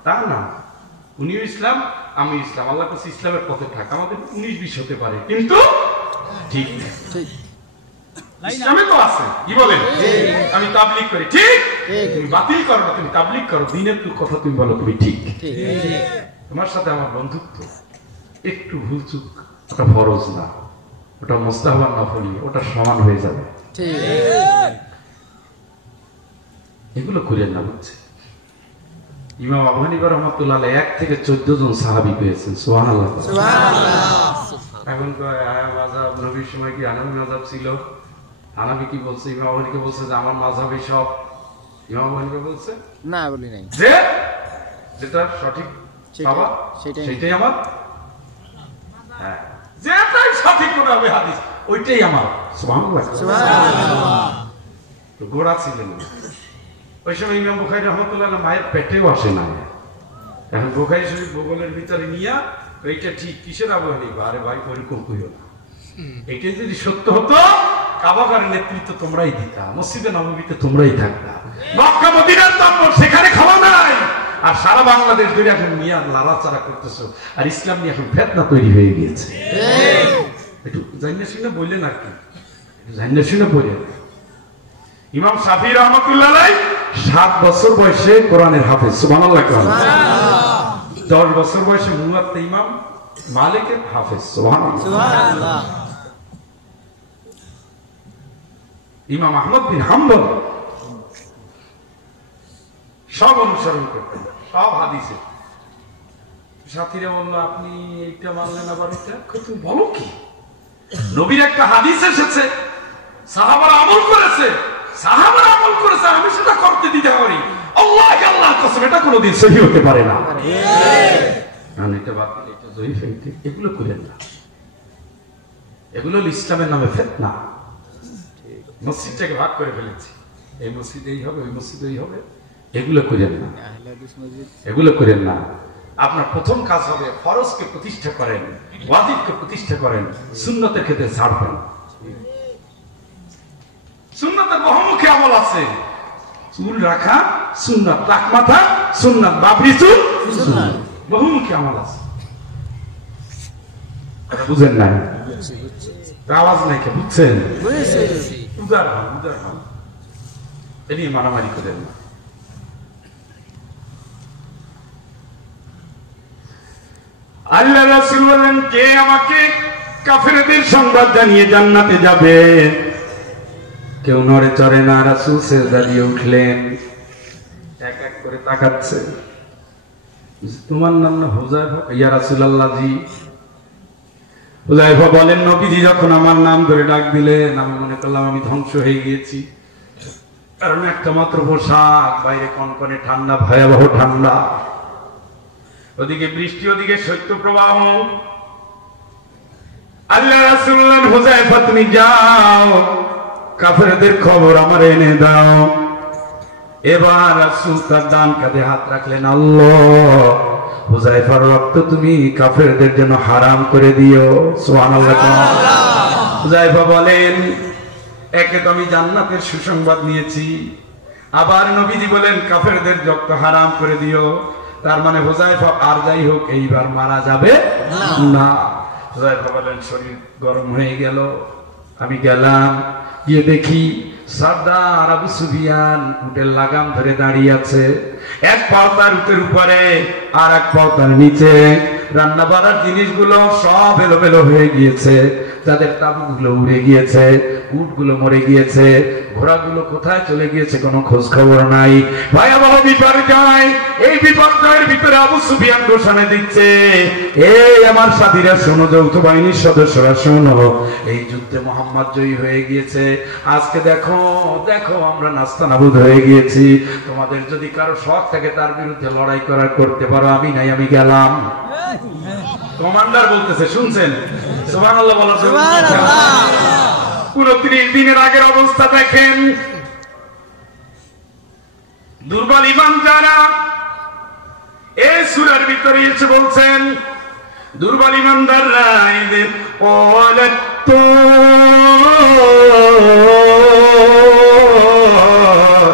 তা না, উনিও ইসলাম, আমি ইসলাম। আল্লাহ কাছে ইসলামের পথে থাকা আমাদের 19-20 হতে পারে, কিন্তু ঠিক ইসলামে তো আছে। কি বলেন? আমি তাবলীগ করি, ঠিক। তুমি বাতিল করো না, তুমি তাবলীগ করো। দিনের কথা তুমি বলো, তুমি ঠিক। তোমার সাথে আমার বন্ধুত্ব, একটু ভুল চুক ওটা ফরজ না, ওটা মুস্তাহাব আর নফল, ওটা সমান হয়ে যাবে। এগুলো করেন না, বুঝছে? ইমাম আবু হানিফা রাহমাতুল্লাহ আলাইহি 1 থেকে 14 জন সাহাবী পেয়েছেন। সুবহানাল্লাহ। এখন মাযহাব নবীর সময় কি হানাফি মাযহাব ছিল? হানাফি কি বলছে? ইমাম আবু হানিফা বলছে যে আমার মাযহাবই সব। ইমাম আবু হানিফা বলছে না, বলি নাই, যে যেটা সঠিক বাবা সেটাই আমার, হ্যাঁ, যেটাই সঠিক মনে হবে হাদিস ওইটাই আমার। সুবহানাল্লাহ, সুবহানাল্লাহ। তো গোড়া ছিলেন ওই সময় ইমাম বুখারী রাহমাতুল্লাহ মায়ের পেটেও আসে না। এখন বুখারী শরীফ ভূগোলের ভিতরে নিয়া এইটা ঠিক, কিসের আবু হানিফা? আরে ভাই, ওইরকম কইও না। এইটা যদি সত্য হতো, কাবাগারের নেতৃত্ব তোমরাই দিতা, মসজিদে নববীতে তোমরাই থাকতা, মক্কা মদিনার তাম্বর সেখানে খাওয়া নাই। আর সারা বাংলাদেশ ধরে এখন মিয়া লাড়াচাড়া করতেছো, আর ইসলাম নিয়ে এখন ফিতনা তৈরি হয়ে গিয়েছে। একটু জানিয়ে শুনে বললেন, আর কি জানিয়ে শুনে বললেন। ইমাম শাফিঈ রাহমাতুল্লাহ আলাইহি 7 বছর বয়সে কোরআনের হাফেজ। সুবহানাল্লাহ। 10 বছর বয়সে মুয়াত্তা ইমাম মালিকের হাফেজ। সুবহানাল্লাহ। ইমাম আহমদ বিন হাম্বল সব অনুসরণ করতেন, সব হাদিসে। সাথীরা বলল, আপনি এইটা মানলেন, আবার এটা তুমি বলো কি? নবীর একটা হাদিস এসেছে, সাহাবারা আমল করেছে, আমি সেটা করতে দিতে পারি। আল্লাহ আল্লাহ কসম, এটা কোনোদিন সহিহ হতে পারে না। এটা বাতিল, এটা জয়ীফ, এগুলো করেন না। এগুলো ইসলামের নামে ফিতনা। মসজিদটাকে ভাগ করে ফেলেছি, এই মসজিদ এই হবে, ওই মসজিদ এই হবে। এগুলো করেন না, এগুলো করেন না। আপনার প্রথম কাজ হবে ফরজকে প্রতিষ্ঠা করেন, ওয়াজিবকে প্রতিষ্ঠা করেন, সুন্নতের ক্ষেত্রে ছাড় দেন। সুন্নতের বহুমুখী আমল আছে। চুল রাখা সুন্নাত, টাক মাথা সুন্নাত, বাবরি চুল সুন্নাত, বহুমুখী আমল আছে। বুঝেন না? আওয়াজ নাই কে? বুঝছেন? উদার হন, উদার হন, এ নিয়ে মারামারি করেন না। আল্লাহ রাসূল বলেন, কে আমাকে কাফেরদের সংবাদ জানিয়ে জান্নাতে যাবে? কেউ নড়ে চড়ে না। রাসূল সিজদা দিয়ে উঠলেন, এক এক করে তাকাচ্ছে। তোমার নাম না হুযায়ফা? ইয়া রাসূলুল্লাহ জি। হুযায়ফা বলেন, নবীজি যখন আমার নাম ধরে ডাক দিলেন আমি মনে করলাম আমি ধ্বংস হয়ে গিয়েছি, কারণ একটা মাত্র পোশাক, বাইরে কনকনে ঠান্ডা, ভয়াবহ ঠান্ডা, ওদিকে বৃষ্টি, ওদিকে শৈত্য প্রবাহ। আল্লাহ রাসূল বললেন, হুযায়ফা তুমি যাও, কাফেরদের খবর আমার এনে দাও। এবার রাসূল তার ডান কাঁধে হাত রাখলেন। আল্লাহ, হুযায়ফার রক্ত তুমি কাফেরদের জন্য হারাম করে দিও। সুবহানাল্লাহ। হুযায়ফা বলেন, একে তো আমি জান্নাতের সুসংবাদ নিয়েছি, আবার নবীজি বলেন কাফেরদের রক্ত হারাম করে দিও। তার মানে হুযায়ফা আর যাই হোক এইবার মারা যাবে না। হুযায়ফা বলেন, শরীর গরম হয়ে গেল। আমি গেলাম, গিয়ে দেখি সরদার আবু সুফিয়ান উটের লাগাম ধরে দাঁড়িয়ে আছে। এক পাও তার উটের উপরে, আর এক পাও তার নিচে। রান্না বাড়ার জিনিসগুলো সব এলোমেলো হয়ে গিয়েছে, তাদের তাবুগুলো উড়ে গিয়েছে, উটগুলো মরে গিয়েছে, ঘোড়াগুলো কোথায় চলে গিয়েছে কোনো খোঁজ খবর নাই। ভয়াবহ বিপর্যয়। এই বিপর্যয়ের ভিতরে আবু সুফিয়ান ঘোষণা দিচ্ছে, এই আমার সাথীরা শোনো, যৌথ বাহিনীর সদস্যরা শোনো, এই যুদ্ধে মুহাম্মদ জয়ী হয়ে গিয়েছে। আজকে দেখো দেখো আমরা নাস্তানাবুদ হয়ে গিয়েছি। তোমাদের যদি কারো শখ থাকে তার বিরুদ্ধে লড়াই করতে পারো, আমি নাই, আমি গেলাম। কমান্ডার বলতেছে, শুনছেন? সুবহানাল্লাহ বলো। 29 দিনের আগের অবস্থা দেখেন। দুর্বল ঈমান যারা, এই সূরার ভিতরে এসে বলছেন দুর্বল ঈমানদাররা এদের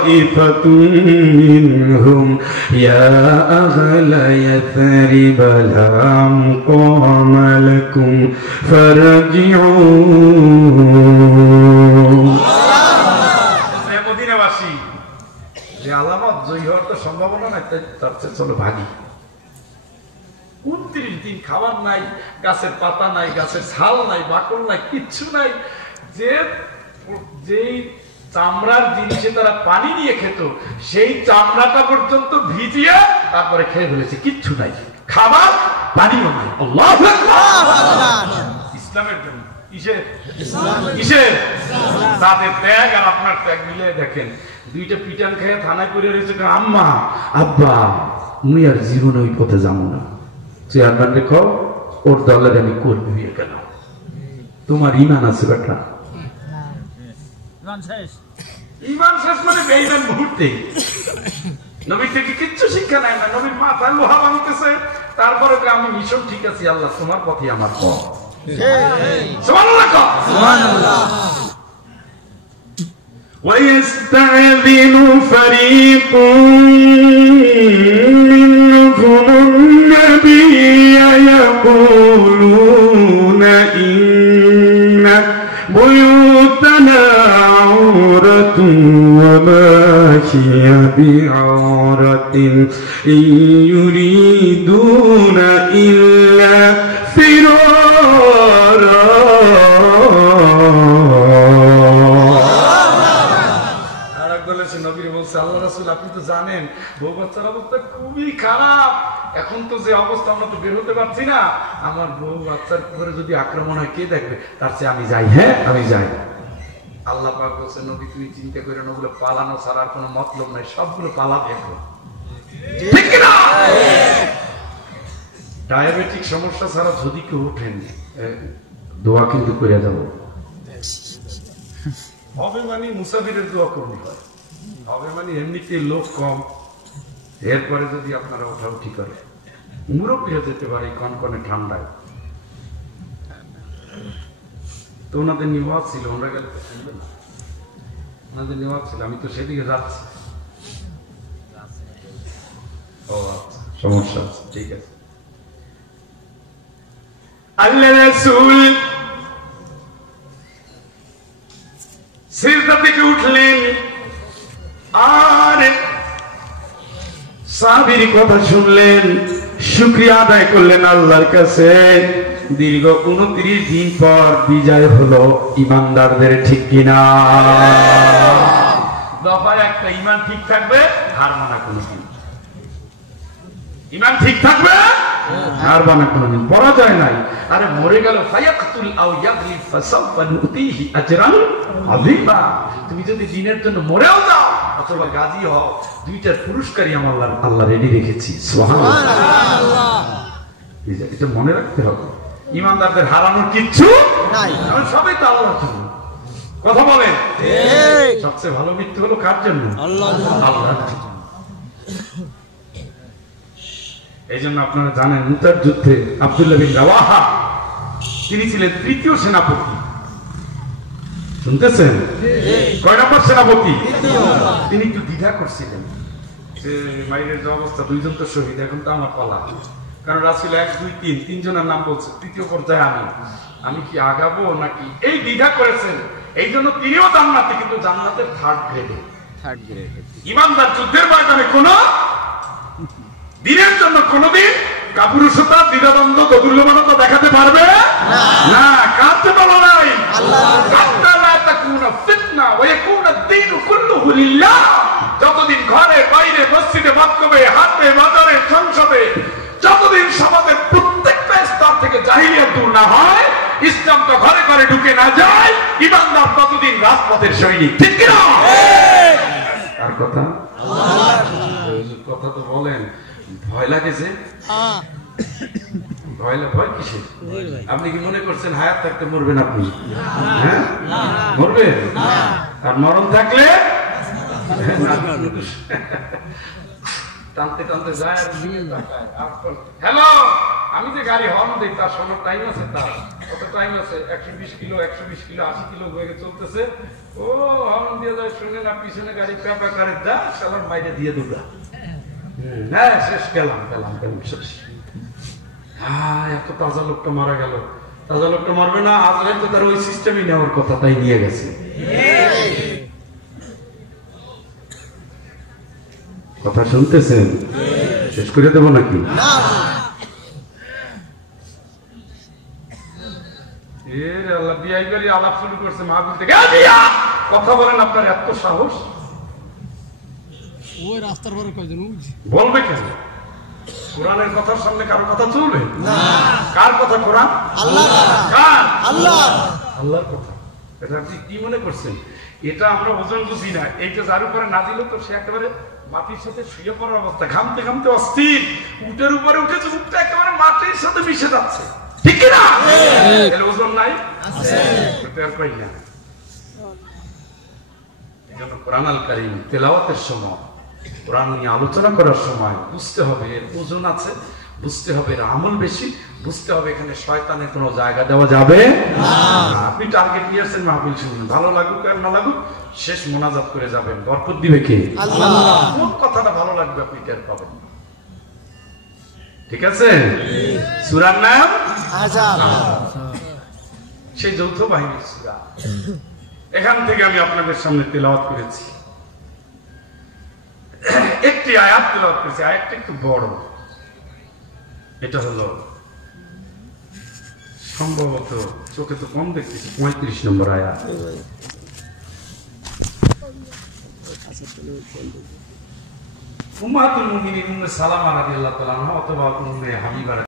طائفة منهم يا أهل يثرب لا مقام لكم فارجعوا। মদিনাবাসী, যে আলামত জয়ী হওয়ার তো সম্ভাবনা নাই, তার চেয়ে চলো ভাগি। 29 দিন খাবার নাই, গাছের পাতা নাই, গাছের ছাল নাই, বাকল নাই, কিচ্ছু নাই। যেই চামড়ার জিনিসে তারা পানি নিয়ে খেত, সেই চামড়াটা পর্যন্ত ভিজিয়ে তারপরে খেয়ে ফেলেছে, কিচ্ছু নাই, খাবার পানিও নাই। আল্লাহু আকবার। ইসলামের জন্য কিসের? তাদের ত্যাগ আর আপনার ত্যাগ মিলে দেখেন, দুইটা পিটান খেয়ে থানায় পড়ে রয়েছে। আম্মা, আব্বা, মুই আর জীবনে ওই পথে যাবো না। চেয়ারম্যান রেখো, ওর দলের আমি কর্মী হয়ে গেল। তোমার ঈমান আছে বেটা? ঈমান শেষ মানে বেঈমান মুহূর্তে। নবী থেকে কিচ্ছু শিক্ষা নেয় না, নবীর মাথায় লোহা ভাঙতেছে, তারপরে আমি মিশন ঠিক আছে, আল্লাহ তোমার পথে আমার পথ। সুবহানাল্লাহ, সুবহানাল্লাহ। ويستأذن فريق منهم النبي يقولون إن بيوتنا عورة وما هي بعورة إن يريدون إلا فرارا। আল্লাহ রাসূল, আপনি তো জানেন বউ বাচ্চার অবস্থা খুবই খারাপ। এখন তো যে অবস্থা, আমরা তো বের হতে পারছি না। আমার বউ বাচ্চার উপরে যদি আক্রমণ হয় কে দেখবে? তার চেয়ে আমি যাই। হ্যাঁ, আমি যাই। আল্লাহ পাক বলছেন, নবী তুমি চিন্তা করে না, ওগুলো পালানো ছাড়ার কোনো মতলব নাই, সবগুলো পালাবে। ঠিক না? ডায়াবেটিক সমস্যা ছাড়া যদি কেউ ওঠেন, দোয়া কিন্তু করে যাব হবে, মানে মুসাফিরের দোয়া করবি হয় হবে, মানে এমনিতে লোক কম, এরপরে যদি আপনারা ওঠাউঠি করে মুরব্বীরা যেতে পারে কনকনে ঠান্ডায়। তো ওনাদের নিওয়াজ ছিল, ওনারা গেলে তো শুনবে না, ওনাদের নিওয়াজ ছিল। আমি তো সেদিকে যাচ্ছি। ও আচ্ছা, সমস্যা আছে, ঠিক আছে। আল্লাহ রাসূল সিজদা থেকে উঠলেন আর সাহাবীর কথা শুনলেন, শুকরিয়া আদায় করলেন আল্লাহর কাছে। দীর্ঘ 29 দিন পর বিজয় হলো ইমানদারদের, ঠিক কিনা? দফায় একটা, ইমান ঠিক থাকবে, হার মানা কোনদিন। ইমান ঠিক থাকবে, হার মানা কোনদিন, পরাজয় নাই। আরে মরে গেল ফায়াকতুল আও ইয়াগলিব ফাসাফা নুতিহি আজরান আযীমা। তুমি যদি দ্বীনের জন্য মরেও যাও অথবা গাজী হও, দুইটার পুরস্কারই আল্লাহ রেডি রেখেছি। সুবহানাল্লাহ। এটা মনে রাখতে হবে। ইমানদারদের হারানোর কিচ্ছু নাই, কারণ সবাই তো আল্লাহর জন্য। কথা বলেন, সবচেয়ে ভালো মৃত্যু হলো কার জন্য? আল্লাহর জন্য। এই জন্য আপনারা জানেন মুতার যুদ্ধে আব্দুল্লাহ বিন রাওয়াহা তিনি ছিলেন 3য় সেনাপতি। শুনতেছেন? কয় নম্বর সেনাপতি? তিনি একটু দ্বিধা করছিলেন যে মাইরের যে অবস্থা, 2 জন তো শহীদ, এখন তো আমার পালা। কারণ রাসূল 1, 2, 3 তিনজনের নাম বলছে, 3য় পর্যায়ে আমি কি আগাবো নাকি, এই দ্বিধা করেছেন। এই জন্য তিনিও জান্নাতে, কিন্তু জান্নাতের 3rd গ্রেডে। ইমানদার যুদ্ধের ময়দানে কোন দিনের জন্য কোনদিন কাপুরুষতা, দ্বিধাদ্বন্দ্ব, দোদুল্যমানতা দেখাতে পারবে না। কাঁদতে বলো নাই যতদিন ঘরে বাইরে মসজিদে মাধ্যমে হাতে বাজারে সংসদে যতদিন সমাজের প্রত্যেকটা স্তর থেকে জাহিলিয়াত দূর না হয়, ইসলাম তো ঘরে ঘরে ঢুকে না যায়, ইমানদার ততদিন রাজপথের সৈনিক, ঠিক কিনা? আর কথা কথা তো বলেন, ভয় লাগেছে। ভয় কিসে? আপনি কি মনে করছেন হায়াত থাকতে মরবেন? আপনি হ্যাঁ মরবেন, আর মরণ থাকলে টানতে টানতে যায়। হ্যালো, আমি যে গাড়ি হর্ন দিই তার সময় টাইম আছে, তার কত টাইম আছে? 120 কিলো 80 কিলো বেগে চলতেছে। ও হর্ন দিয়ে যায়, শুনে না পিছনে গাড়ি পেপা করে যা সালার বাইরে দিয়ে দুটা। হ্যাঁ শেষ, গেলাম শেষ। এত তাজা লোকটা মারা গেল। তাজা লোকটা মরবে না, আজরাইল তো তার ওই সিস্টেমই নেওয়ার কথা, তাই নিয়ে গেছে। কথা শুনতেছেন? শেষ করে দেবো নাকি? আল্লাহ বিয়াই করে আলাপ শুরু করছে মাহফিল থেকে। কথা বলেন, আপনার এত সাহস? ওই রাস্তার পরে কয়জন বলবে কেন? কোরআনের কথার সামনে কারো কথা চলবে না। কার কথা? কোরআন, আল্লাহ। কার? আল্লাহ, আল্লাহর কথা। এটা আপনি কি মনে করছেন? এটা আমরা ওজন বুঝি না। এইটা যার উপরে না দিল তো সে একেবারে মাটির সাথে শুয়ে পড়ার অবস্থা, ঘামতে ঘামতে অস্থির। উটের উপরে উঠেছে, উঠটা একেবারে মাটির সাথে মিশে যাচ্ছে, ঠিক কিনা? ওজন নাই, কোরআন আল কারীম তেলাওয়াতের সময়, কোরআন নিয়ে আলোচনা করার সময় বুঝতে হবে এর ওজন আছে, বুঝতে হবে এর আমল বেশি, বুঝতে হবে এখানে শয়তানের কোনো জায়গা দেওয়া যাবে না। আপনি টার্গেট নিয়েছেন মাহফিল শুনবেন, ভালো লাগুক আর না লাগুক শেষ মোনাজাত করে যাবেন। বরকত দিবে কে? আল্লাহ। কোন কথাটা ভালো লাগবে আপনি টের পাবেন, ঠিক আছে? সূরার নাম আহজাব, সেই যৌথ বাহিনীর সূরা। এখান থেকে আমি আপনাদের সামনে তেলাওয়াত করেছি, একটি আয়াত তেলাওয়াত করেছি। আয়াতটা একটু বড়, এটা হলো সম্ভবত চোখে তো কম দেখতেছি 35 নম্বর আয়াত। উম্মাতুল মুমিনিন উম্মে সালামা রাদিয়াল্লাহু তাআলা অথবা উম্মে হাবিবা